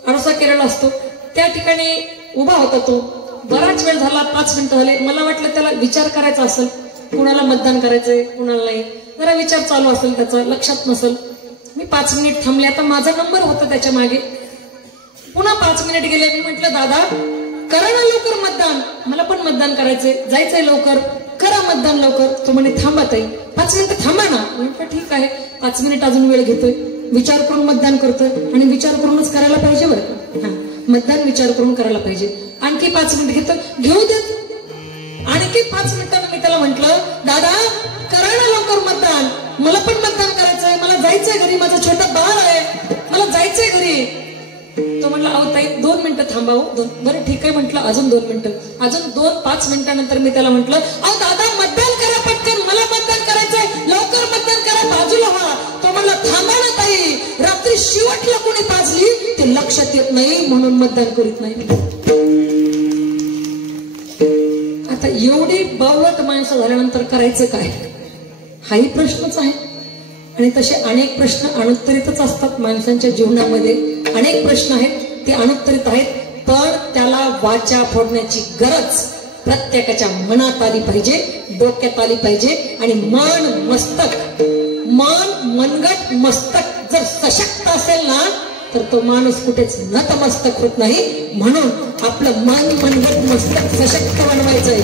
आडोसा केलेला असतो. त्या ठिकाणी उभा होता तो. बराच वेळ झाला, 5 मिनिटं झाले. मला वाटलं त्याला विचार करायचा असेल, कुणाला मतदान करायचंय कुणाला नाही, जरा विचार चालू असेल त्याचा, लक्षात नसेल. मी 5 मिनिट थांबले. आता माझा नंबर होता त्याच्या मागे. पुन्हा 5 मिनिट गेले. मी म्हटलं, दादा करा ना लवकर मतदान, मला पण मतदान करायचंय, जायचंय लवकर, करा मतदान लवकर. तो म्हणे थांबा ताई, 5 मिनिटं थांबा ना. म्हटलं ठीक आहे. 5 मिनिट अजून वेळ घेतोय, विचार करून मतदान करतोय आणि विचार करूनच करायला पाहिजे बरं. हा, मतदान विचार करून करायला पाहिजे. आणखी 5 मिनिट घेतो, घेऊ देत. आणखी 5 मिनिटांनी मी त्याला म्हंटल, दादा करा ना लवकर मतदान, मला पण मतदान करायचंय, मला जायचंय घरी, माझं छोटं बाळ आहे, मला जायचंय घरी. तो म्हटला, अहो ताई 2 मिनिटं थांबाव. बरं ठीक आहे म्हटलं, अजून 2 मिनिटं, अजून 5 मिनिटानंतर मी त्याला म्हटलं, अहो दादा मतदान करा पटकन, मला मतदान करायचंय, लवकर मतदान करा, बाजूला व्हा. तो म्हणला, थांबा ना ताई, रात्री शेवटला कोणी पाजली ते लक्षात येत नाही म्हणून मतदान करीत नाही. आता एवढी बावळट माणसं झाल्यानंतर करायचं काय, हाही प्रश्नच आहे. आणि तसे अनेक प्रश्न अनुत्तरितच असतात माणसांच्या जीवनामध्ये. अनेक प्रश्न आहेत ते अनुत्तरित आहेत, पण त्याला वाचा फोडण्याची गरज प्रत्येकाच्या मनात आली पाहिजे, डोक्यात आली पाहिजे. आणि मनगट मस्तक जर सशक्त असेल ना, तर तो माणूस कुठेच नतमस्तक होत नाही. म्हणून आपलं मनगट मस्तक सशक्त बनवायचंय.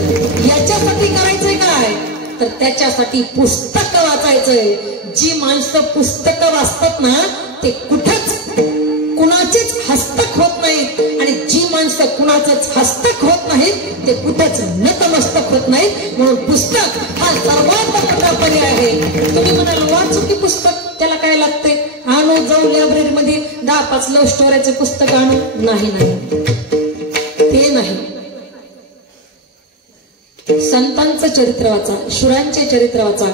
याच्यासाठी करायचंय काय, तर त्याच्यासाठी पुस्तक वाचायचंय. जी माणसं पुस्तक वाचतात ना, ते कुठंच कुणाचेच हस्तक होत नाहीत. आणि जी माणसं कुणाचंच हस्तक होत नाहीत ते कुठंच नतमस्तक होत नाहीत. म्हणून पुस्तक हा सर्वात मोठा पर्याय आहे. तुम्ही म्हणाल वाचू की पुस्तक, त्याला काय लागते, आणू जाऊ लायब्ररीमध्ये 10-5 लव्ह स्टोरीचे पुस्तक आणू, नाही ते नाही. संतांचं चरित्र वाचा, शूरांचे चरित्र वाचा,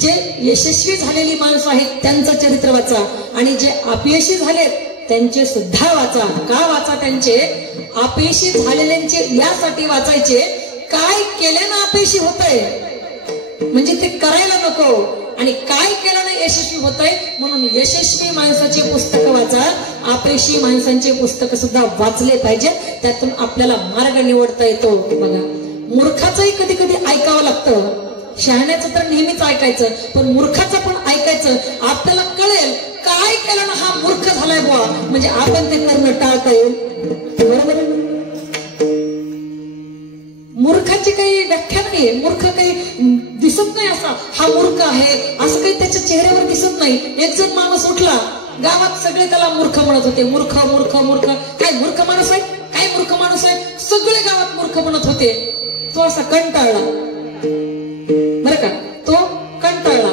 जे यशस्वी झालेली माणसं आहेत त्यांचं चरित्र वाचा, आणि जे अपयशी झालेत त्यांचे सुद्धा वाचा. का वाचा त्यांचे, अपयशी झालेल्यांचे यासाठी वाचायचे, काय केल्यानं अपयशी होतंय म्हणजे ते करायला नको, आणि काय केल्यानं यशस्वी होतंय म्हणून यशस्वी माणसाचे पुस्तक वाचा. अपयशी माणसांचे पुस्तक सुद्धा वाचले पाहिजे, त्यातून आपल्याला मार्ग निवडता येतो. बघा, मूर्खाचंही कधी कधी ऐकावं लागतं. शहाण्याचं तर नेहमीच ऐकायचं, पण मूर्खाचं पण ऐकायचं. आपल्याला कळेल काय केलं ना हा मूर्ख झालाय बुवा, म्हणजे आपण ते करणं टाळता येईल. बरोबर आहे. मूर्खाची काही व्याख्या नाहीये, मूर्ख काही दिसत नाही असा हा मूर्ख आहे असं काही त्याच्या चेहऱ्यावर दिसत नाही. एक जण माणूस उठला, गावात सगळे त्याला मूर्ख म्हणत होते. मूर्ख मूर्ख मूर्ख, काय मूर्ख माणूस आहे, काय मूर्ख माणूस आहे, सगळे गावात मूर्ख म्हणत होते. तो असा कंटाळला, बरं का, तो कंटाळला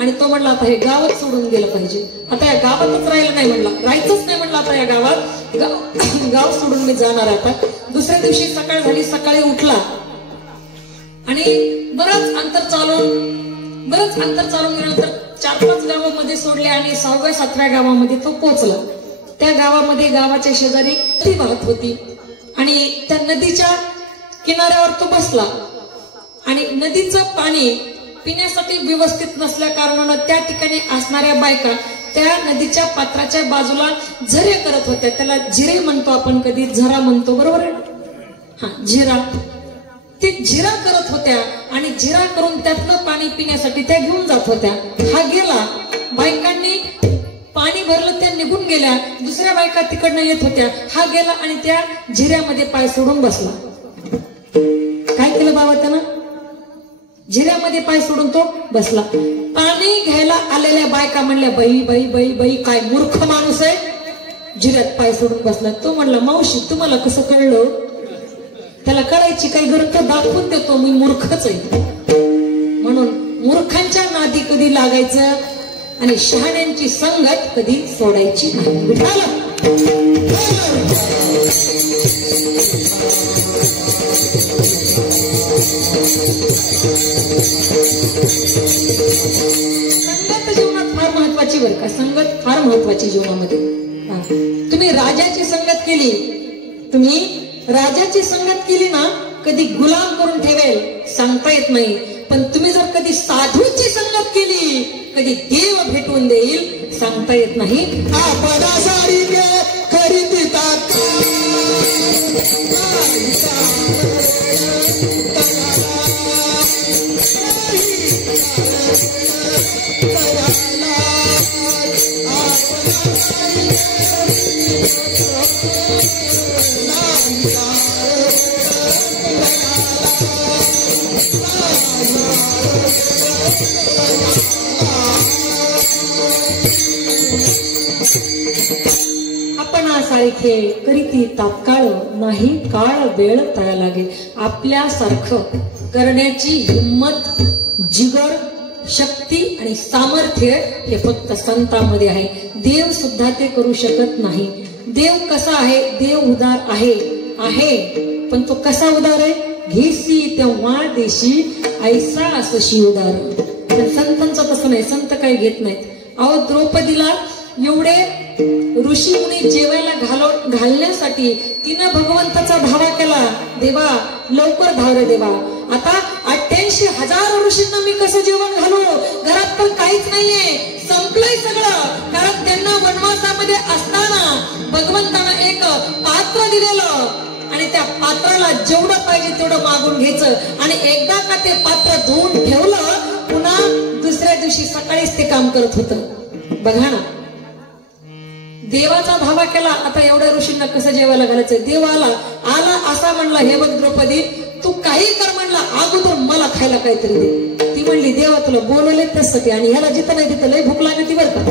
आणि तो म्हणला आता हे गावात सोडून गेलं पाहिजे, आता या गावातच राहिलं नाही म्हणला, राहायचंच नाही म्हणला, आता या गावात गाव सोडून मी जाणार. आता दुसऱ्या दिवशी सकाळ झाली, सकाळी उठला आणि बरंच अंतर चालून गेल्यानंतर 4-5 गावामध्ये सोडले आणि 6व्या-7व्या गावामध्ये तो पोहोचला. त्या गावामध्ये गावाच्या शेजारी नदी वाहत होती आणि त्या नदीच्या किनाऱ्यावर तो बसला आणि नदीचं पाणी पिण्यासाठी व्यवस्थित नसल्या कारणानं त्या ठिकाणी असणाऱ्या बायका त्या नदीच्या पात्राच्या बाजूला झरे करत होत्या. त्याला झिरे म्हणतो आपण, कधी झरा म्हणतो, बरोबर आहे ना, हा झिरा. ते झिरा करत होत्या आणि झिरा करून त्यातलं पाणी पिण्यासाठी त्या घेऊन जात होत्या. हा गेला, बायकांनी पाणी भरलं, त्या निघून गेल्या. दुसऱ्या बायका तिकडनं येत होत्या. हा गेला आणि त्या झिऱ्यामध्ये पाय सोडून बसला. काय केलं बाबा त्यानं, झिऱ्यामध्ये पाय सोडून तो बसला. पाणी घ्यायला आलेल्या बायका म्हणल्या, बाई बाई बाई बाई काय मूर्ख माणूस आहे, झिऱ्यात पाय सोडून बसला. तो म्हणला, मावशी तुम्हाला कसं कळलं, त्याला कळायची काही गरज, तो दाखवून देतो मी मूर्खच आहे. म्हणून मूर्खांच्या नादी कधी लागायचं आणि शहाण्यांची संगत कधी सोडायची नाही. विठाला संगत जीवनात फार महत्वाची बरं का, संगत फार महत्वाची जीवनामध्ये. तुम्ही राजाची संगत केली, तुम्ही राजाची संगत केली ना, कधी गुलाम करून ठेवेल सांगता येत नाही. पण तुम्ही जर कधी साधूची संगत केली, कधी देव भेटून देईल सांगता येत नाही. खेळ करीती तात्काळ नाही काळ वेळ तया लागे. आपल्यासारखं करण्याची हिम्मत, जिगर, शक्ती आणि सामर्थ्य हे फक्त संतांमध्ये आहे. देव सुद्धा ते करू शकत नाही. देव कसा आहे? देव उदार आहे, पण तो कसा उदार आहे? घेसी तेव्हा देशी ऐसा असशी उदार. पण संतांचं तसं नाही. संत काही घेत नाहीत. अहो, द्रौपदीला एवढे ऋषी मुनी जेवायला घालण्यासाठी तिनं भगवंताचा धावा केला. देवा लवकर धाव रे देवा. आता 88,000 ऋषींना मी कसं जेवण घालू? घरात पण काहीच नाहीये, संपलंय सगळं. कारण त्यांना वनवासामध्ये असताना भगवंतानं एक पात्र दिलेलं आणि त्या पात्राला जेवढं पाहिजे तेवढं मागून घ्यायचं. आणि एकदा का ते पात्र धुवून ठेवलं, पुन्हा दुसऱ्या दिवशी सकाळीच ते काम करत होतं. बघा ना, देवाचा धावा केला. आता एवढ्या ऋषींना कसं जेवायला घालायचं? देव आला असा म्हणला, हे बघ द्रौपदी, तू काही कर म्हणला, अगोदर मला खायला काहीतरी दे. ती म्हणली, देवा तुला बोलवले त्यासाठी, आणि ह्याला जिथं नाही तिथं लय भूक लागली बरं का.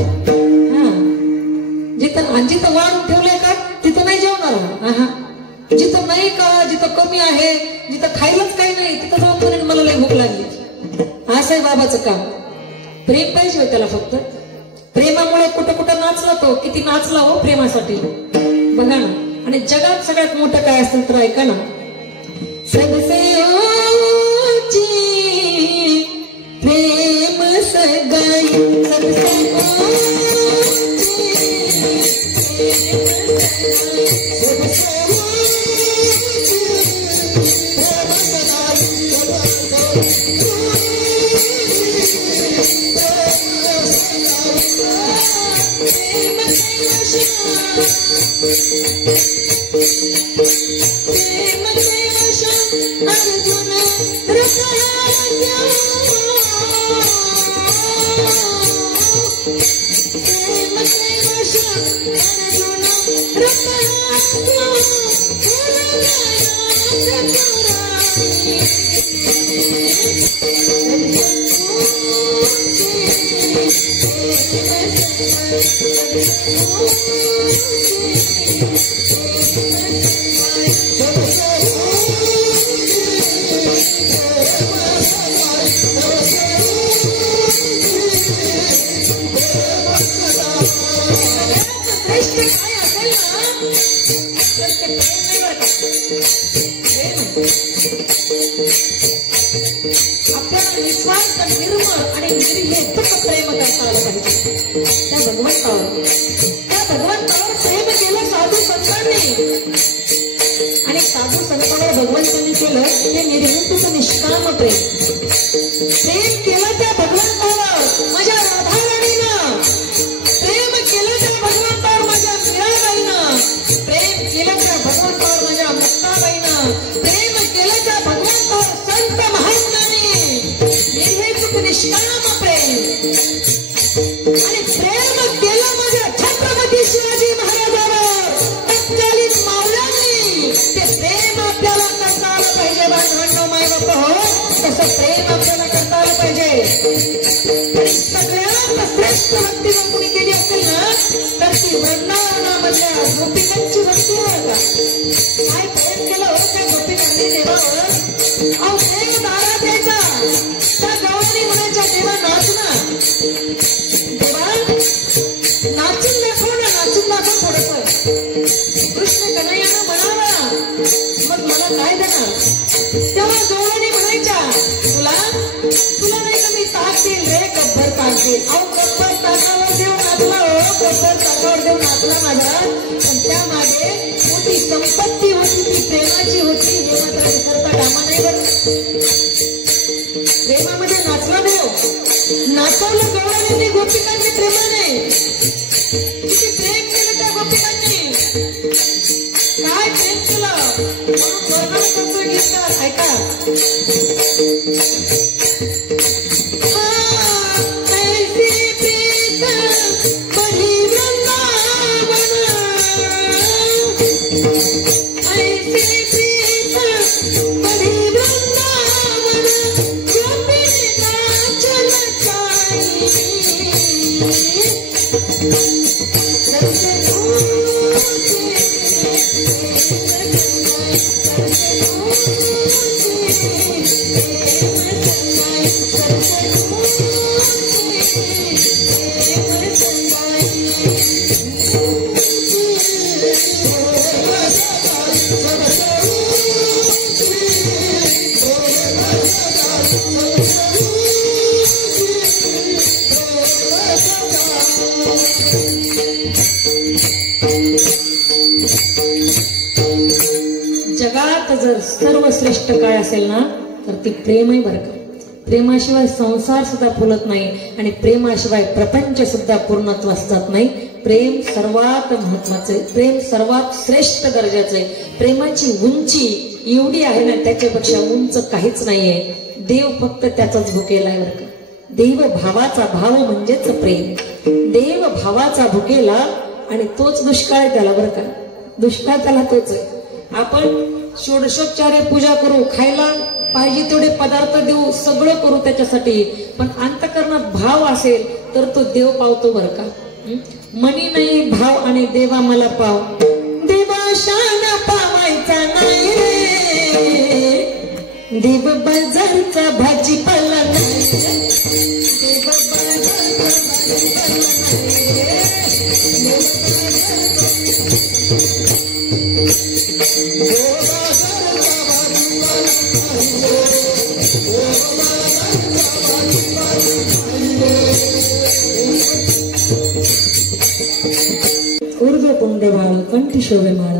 जिथं वाढून ठेवलंय का तिथं नाही जेवणार. जिथं नाही का, जिथं कमी आहे, जिथं खायलाच काही नाही, तिथं जाऊन म्हणे मला लय भूक लागली. असं आहे बाबाचं काम. प्रेम पाहिजे त्याला फक्त. प्रेमामुळे कुठं कुठं नाचला तो, किती नाचला हो प्रेमासाठी. बघा ना. आणि जगात सगळ्यात मोठं काय असेल तर ऐका ना, सबसे ऊंची प्रेम सगाई, सबसे आपल्याला निस्वार्थ, निर्मळ आणि निर्हेतुक प्रेम करता आलं पाहिजे त्या भगवंतावर. त्या भगवंतावर प्रेम केलं साधू संतांनी, आणि साधू संतांवर भगवंतांनी केलं हे निर्हेतुक निष्काम प्रेम. प्रेम केलं त्या भगवंतावर माझ्या राधाराणीनं, प्रेम केलं त्या भगवंतावर माझ्या मीराबाईनं, प्रेम केलं त्या भगवंतावर माझ्या मुक्ताबाईनं, प्रेम केलं त्या भगवंतावर संत महात्म्यांनी. निर्हेतुक निष्काम प्रेम. आणि प्रेम केलं माझ्या छत्रपती शिवाजी महाराजांवर, तत्कालीन मावळ्यांनी. ते प्रेम आपल्याला करता आलं पाहिजे बांधवांनो, माय बाप हो, तसं प्रेम आपल्याला करता आलं पाहिजे. सगळ्यात श्रेष्ठ भक्ती जर तुम्ही केली असेल ना, तर ती वृंदावनामधल्या गोपिकांची भक्ती आहे का. काय प्रेम केलं हो त्या गोपिकांनी देवावर. अहो, प्रेम दारात यायचा, त्या गवळणी म्हणायच्या, देवा नाच ना, देवा नाचून दाखव ना, नाचून दाखव थोडस. कृष्ण कन्हैयानं म्हणाला, मग मला काय देणार. तेव्हा गवळणी म्हणायच्या, तुला नाही का मी ताक देईल रे, गब्बर ताक देईल. अहो, गब्बर ताकावर देव नाचला हो, गब्बर ताकावर देव नाचला माझा. पण त्यामागे मोठी संपत्ती होती, ती प्रेमाची होती, हे मात्र विसरता कामा नाही बरं. प्रेमामध्ये नाचला देव, नाचवलं गवळणींनी गोपिकांनी प्रेमाने. किती प्रेम केलं त्या गोपिकांनी, काय प्रेम केलं. म्हणून वर्णन गीतकार ऐका. सबसे ऊंची जगात जर सर्वश्रेष्ठ काय असेल ना तर ती प्रेम आहे बरं का. प्रेमाशिवाय संसार सुद्धा फुलत नाही आणि प्रेमाशिवाय प्रपंच सुद्धा पूर्णत्वास जात नाही. प्रेम सर्वात महत्वाचं आहे, प्रेम सर्वात श्रेष्ठ दर्जाचं आहे. प्रेमाची उंची एवढी आहे ना त्याच्यापेक्षा उंच काहीच नाहीये. देव फक्त त्याचाच भुकेला आहे बरं का. देव भावाचा, भाव म्हणजेच प्रेम. देव भावाचा भुकेला आणि तोच दुष्काळ आहे त्याला बरं का. दुष्काळ त्याला तोच आहे. आपण षोडशोपचारे पूजा करू, खायला पाहिजे तेवढे पदार्थ देऊ, सगळं करू त्याच्यासाठी, पण अंतःकरणात भाव असेल तर तो देव पावतो बरं का. मनी नाही भाव आणि देवा मला पाव. देवा शान पावायचा नाही रे, देव बाजारचा भाजीपाला नाही, देव बाजारचा ऊर्ध्व पुंडे बाळ कंठी शोभे माळ,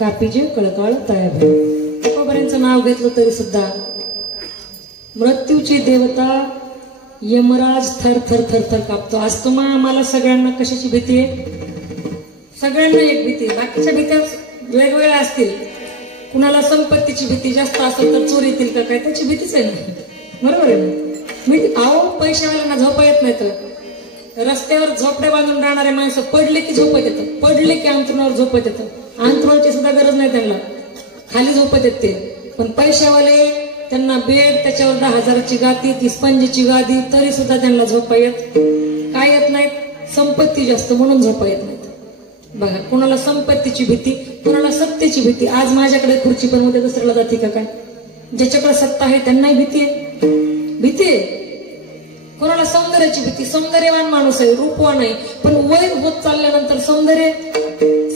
कापीजे कळकाळ तया तुकोबारांचं नाव घेतलं तरी सुद्धा मृत्यूची देवता यमराज थर थर थर थर कापतो. आज मला सगळ्यांना कशाची भीती आहे? सगळ्यांना एक भीती, बाकीच्या भीत्या वेगवेगळ्या असतील. कुणाला संपत्तीची भीती जास्त असेल तर चोरी येतील का काय, त्याची भीतीच आहे ना, बरोबर आहे ना. मी आहो पैशावाल्यांना झोपा येत नाही तर रस्त्यावर झोपडे बांधून राहणारे माणसं पडले की झोपत येतं, पडले की अंथरुणावर झोपत येतं. अंथरुणाची सुद्धा गरज नाही त्यांना, खाली झोपत येत ते. पण पैशावाले त्यांना बेड, त्याच्यावर 10,000ची गादी, ती स्पंजची गादी, तरी सुद्धा त्यांना झोपा येत काय येत नाहीत, संपत्ती जास्त म्हणून झोपा येत नाहीत. बघा, कुणाला संपत्तीची भीती, कुणाला सत्तेची भीती. आज माझ्याकडे खुर्ची पण उद्या दुसऱ्याला जाते का काय? ज्याच्याकडे सत्ता आहे त्यांनाही भीती आहे, भीती आहे. कोणाला सौंदर्याची भीती, सौंदर्यवान माणूस आहे, रूपवान आहे, पण वय होत चालल्यानंतर सौंदर्य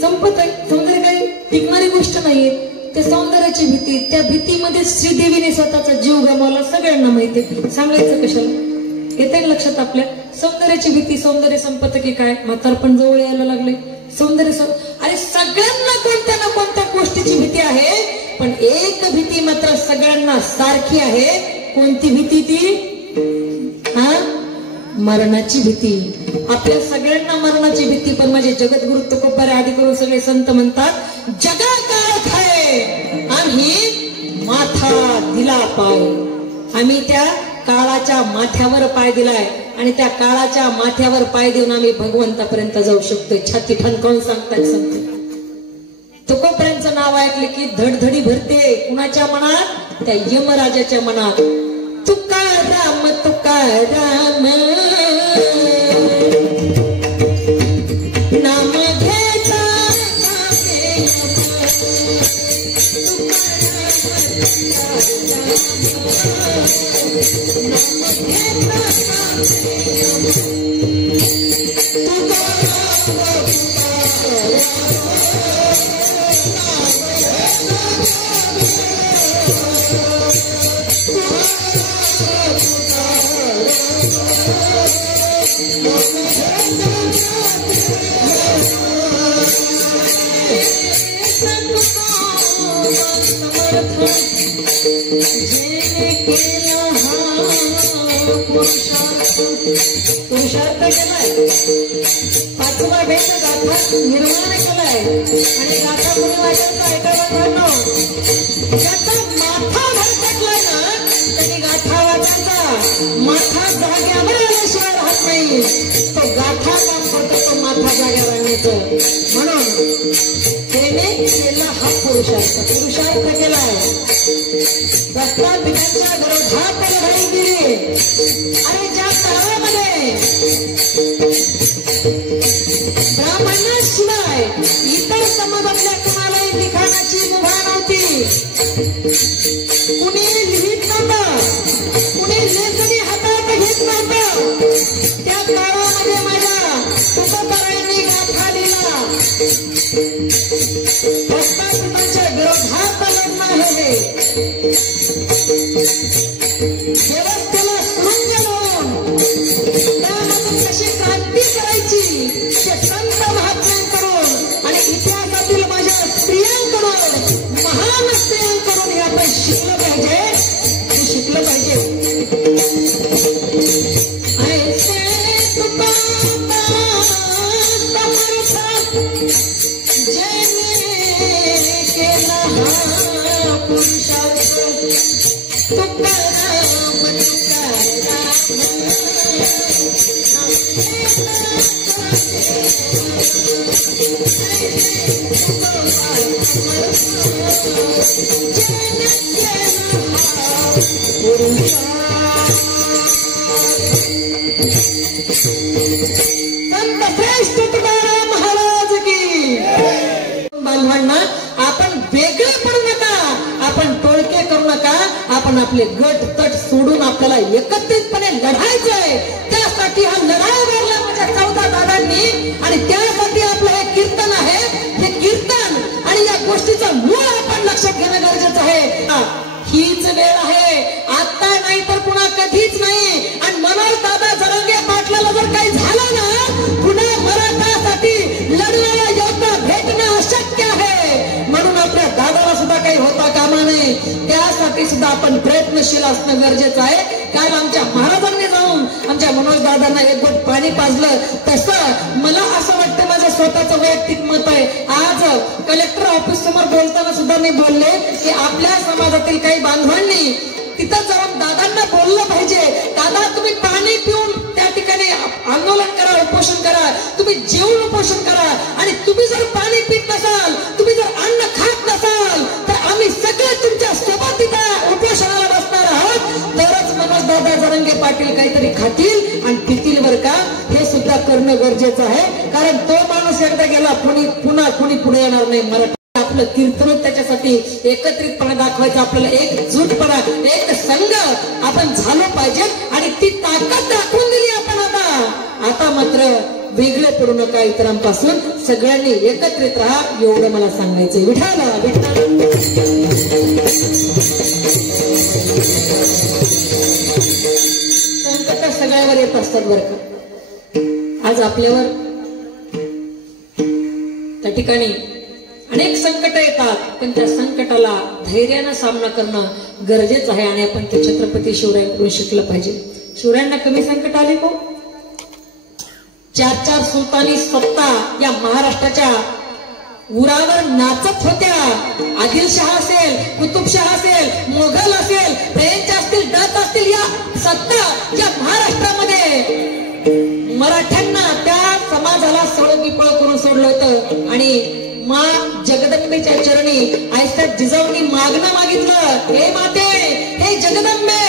संपत आहे. सौंदर्य काही टिकणारी गोष्ट नाहीये. त्या सौंदर्याची भीती, त्या भीतीमध्ये श्रीदेवीने स्वतःचा जीव गमावला, सगळ्यांना माहिती. सांगायचं कशाला? येते लक्षात आपल्या. सौंदर्याची भीती, सौंदर्य संपत की काय? म्हातारपण जवळ यायला लागले. सौंदर्य अरे सगळ्यांना कोणत्या ना कोणत्या गोष्टीची भीती आहे, पण एक भीती मात्र सगळ्यांना सारखी आहे. कोणती भीती ती? मरणाची भीती. आपल्या सगळ्यांना मरणाची भीती. पण माझे जगद्गुरु तुकोबारे आदी करून सगळे संत म्हणतात, जगा काळ खाय आणि माथा दिला पाय. आम्ही त्या काळाच्या माथ्यावर पाय दिलाय आणि त्या काळाच्या माथ्यावर पाय देऊन आम्ही भगवंतापर्यंत जाऊ शकतोय. छाती ठणकावून सांगतात संत. तुकोबारांचं नाव ऐकले की धडधडी भरते. कुणाच्या मनात? त्या यमराजाच्या मनात. तुकाराम तुकाराम नाम घेता पुरुषार्थ केलाय. पाचवा भेद गाथा निर्माण केलाय आणि गाथा कोणी वाचायचं ऐकायला ज्याचा माथा भरकटलाय ना त्यांनी गाथा वाचायचा. माथा जाग्यावर आल्याशिवाय राहत नाही. तो गाथा काम करतो, तो माथा जाग्यावर आणण्याचं. म्हणून त्याने केला हा पुरुषार्थ. पुरुषार्थ केलाय. दत्ता पित्याच्या विरोधात लढाई दिली. अरे ज्या काळामध्ये ब्राह्मणाशिवाय इतर समाजातल्या कुणालाही लिखाणाची मुभा नव्हती. कुणी लिहित नव्हतं, कुणी लेखणी हातात घेत नव्हतं. त्या काळामध्ये माझ्या तुकोबारायांनी गाथा दिला. भ्रष्टाचाराच्या विरोधात लढणं आहे. व्यवस्थेला शृंग लावून त्यामधून कशी क्रांती करायची ते संत महात्म्यांकडून आणि इतिहासातील माझ्या स्त्रियांकडून, महान स्त्रियांकडून हे आपण शिकलं पाहिजे, हे शिकलं पाहिजे. ऐसे तुकोबा जैने केला हा पुरुषार्थ. तुकाराम संत श्रेष्ठ तुकाराम महाराज की. बांधवांना, आपण वेगळे पडू नका, आपण टोळके करू नका. आपण आपले गट तट सोडून आपल्याला एकत्रितपणे लढायचंय. त्यासाठी हा लढाई लढला माझ्या 14 दादांनी आणि त्यासाठी आपलं हे कीर्तन आहे. हे कीर्तन आणि या गोष्टीचं मूळ आपण लक्षात घेणं गरजेचं आहे. हीच वेळ आहे, आता नाही तर पुन्हा कधीच नाही. आणि मनोज दादा जरांगे पाटलाला जर काही झालं ना, पुन्हा मराठासाठी लढणारा योद्धा भेटणं अशक्य आहे. म्हणून आपल्या दादाला सुद्धा काही होता कामा नये. त्यासाठी सुद्धा आपण प्रयत्नशील असणं गरजेचं आहे. कारण आमच्या महाराजांनी जाऊन आमच्या मनोज दादांना एक गोट पाणी पाजलं. तसं मला असं वाटतं, माझं स्वतःचं वैयक्तिक मत आहे. आज कलेक्टर ऑफिस समोर बोलताना सुद्धा मी बोलले की आपल्या समाजातील काही बांधवांनी तिथं जाऊन दादांना बोललं पाहिजे, दादा तुम्ही पाणी पिऊन त्या ठिकाणी आंदोलन करा, उपोषण करा, तुम्ही जेवून उपोषण करा. आणि तुम्ही जर पाणी पित नसाल, तुम्ही जर अन्न खात नसाल, तर आम्ही सगळे तुमच्या सोबत तिथं उपोषणाला बसणार आहोत. तरच मनोज दादा जरांगे पाटील काहीतरी खातील आणि पितील बर का. हे सुद्धा करणं गरजेचं आहे. कारण तो माणूस एकदा गेला, पुन्हा कुणी पुढे येणार नाही. मराठी आपलं कीर्तन त्याच्यासाठी एकत्रितपणा दाखवायचा, आपल्याला एकजूटपणा, एक संघ आपण झालो पाहिजे. आणि ती ताकद दाखवून दिली आपण. आता मात्र वेगळे पडू नका इतरांपासून, सगळ्यांनी एकत्रित राहा, एवढं मला सांगायचंय. विठ्ठल संकट सगळ्यावर येत असतात बरं का. आज आपल्यावर त्या ठिकाणी अनेक संकट येतात, पण त्या संकटाला धैर्यानं सामना करणं गरजेचं आहे. आणि आपण ते छत्रपती शिवरायांकडून शिकलं पाहिजे. शिवरायांना कमी संकट आले को? 4 सुलतानी सत्ता या महाराष्ट्राच्या उरावर नाचत होत्या. आदिलशाह असेल, कुतुबशाह असेल, मोगल असेल, फ्रेंच असतील, डच असतील, या सत्ता या महाराष्ट्रामध्ये मराठ्यांना, त्या समाजाला सळोगीपळ करून सोडलं होतं. आणि माँ जगदंबेच्या चरणी आयसात जिजाऊंनी मागणं मागितलं, हे माते, हे जगदंबे,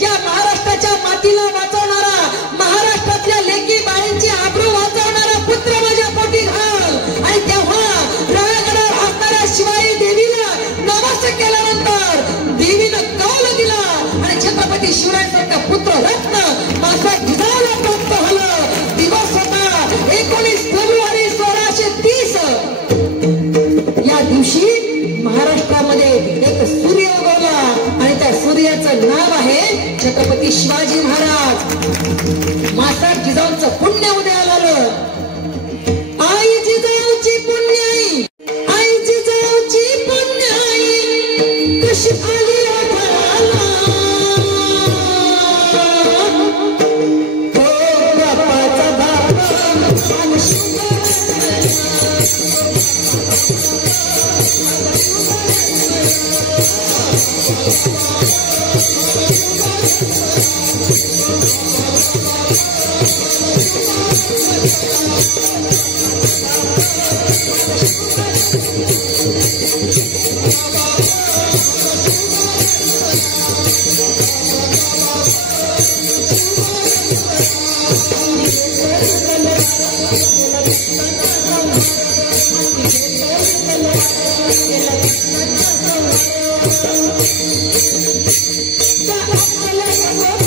या महाराष्ट्राच्या मातीला वाचवणारा, महाराष्ट्रातल्या लेकी बाळींची आबरू वाचवणारा पुत्र माझ्या पोटी घाल. आणि तेव्हा रायगडावर असणाऱ्या शिवाई देवीला नमस्कार केल्यानंतर देवीनं कौल दिला आणि छत्रपती शिवरायांसारखा पुत्र रत्न माझा जिजाऊला प्राप्त झालं. दिवस होता 19 फेब्रुवारी 1630. या दिवशी महाराष्ट्रामध्ये एक सूर्य उगवला आणि त्या सूर्याचं नाव आहे छत्रपती शिवाजी महाराज. माता जिजाऊंचं पुण्य उदयाला आलं. आई जिजाऊची पुण्याई, आई जिजाऊची पुण्याई, कशी आली आठवला. बापाचा बाप आणि त्या आपल्या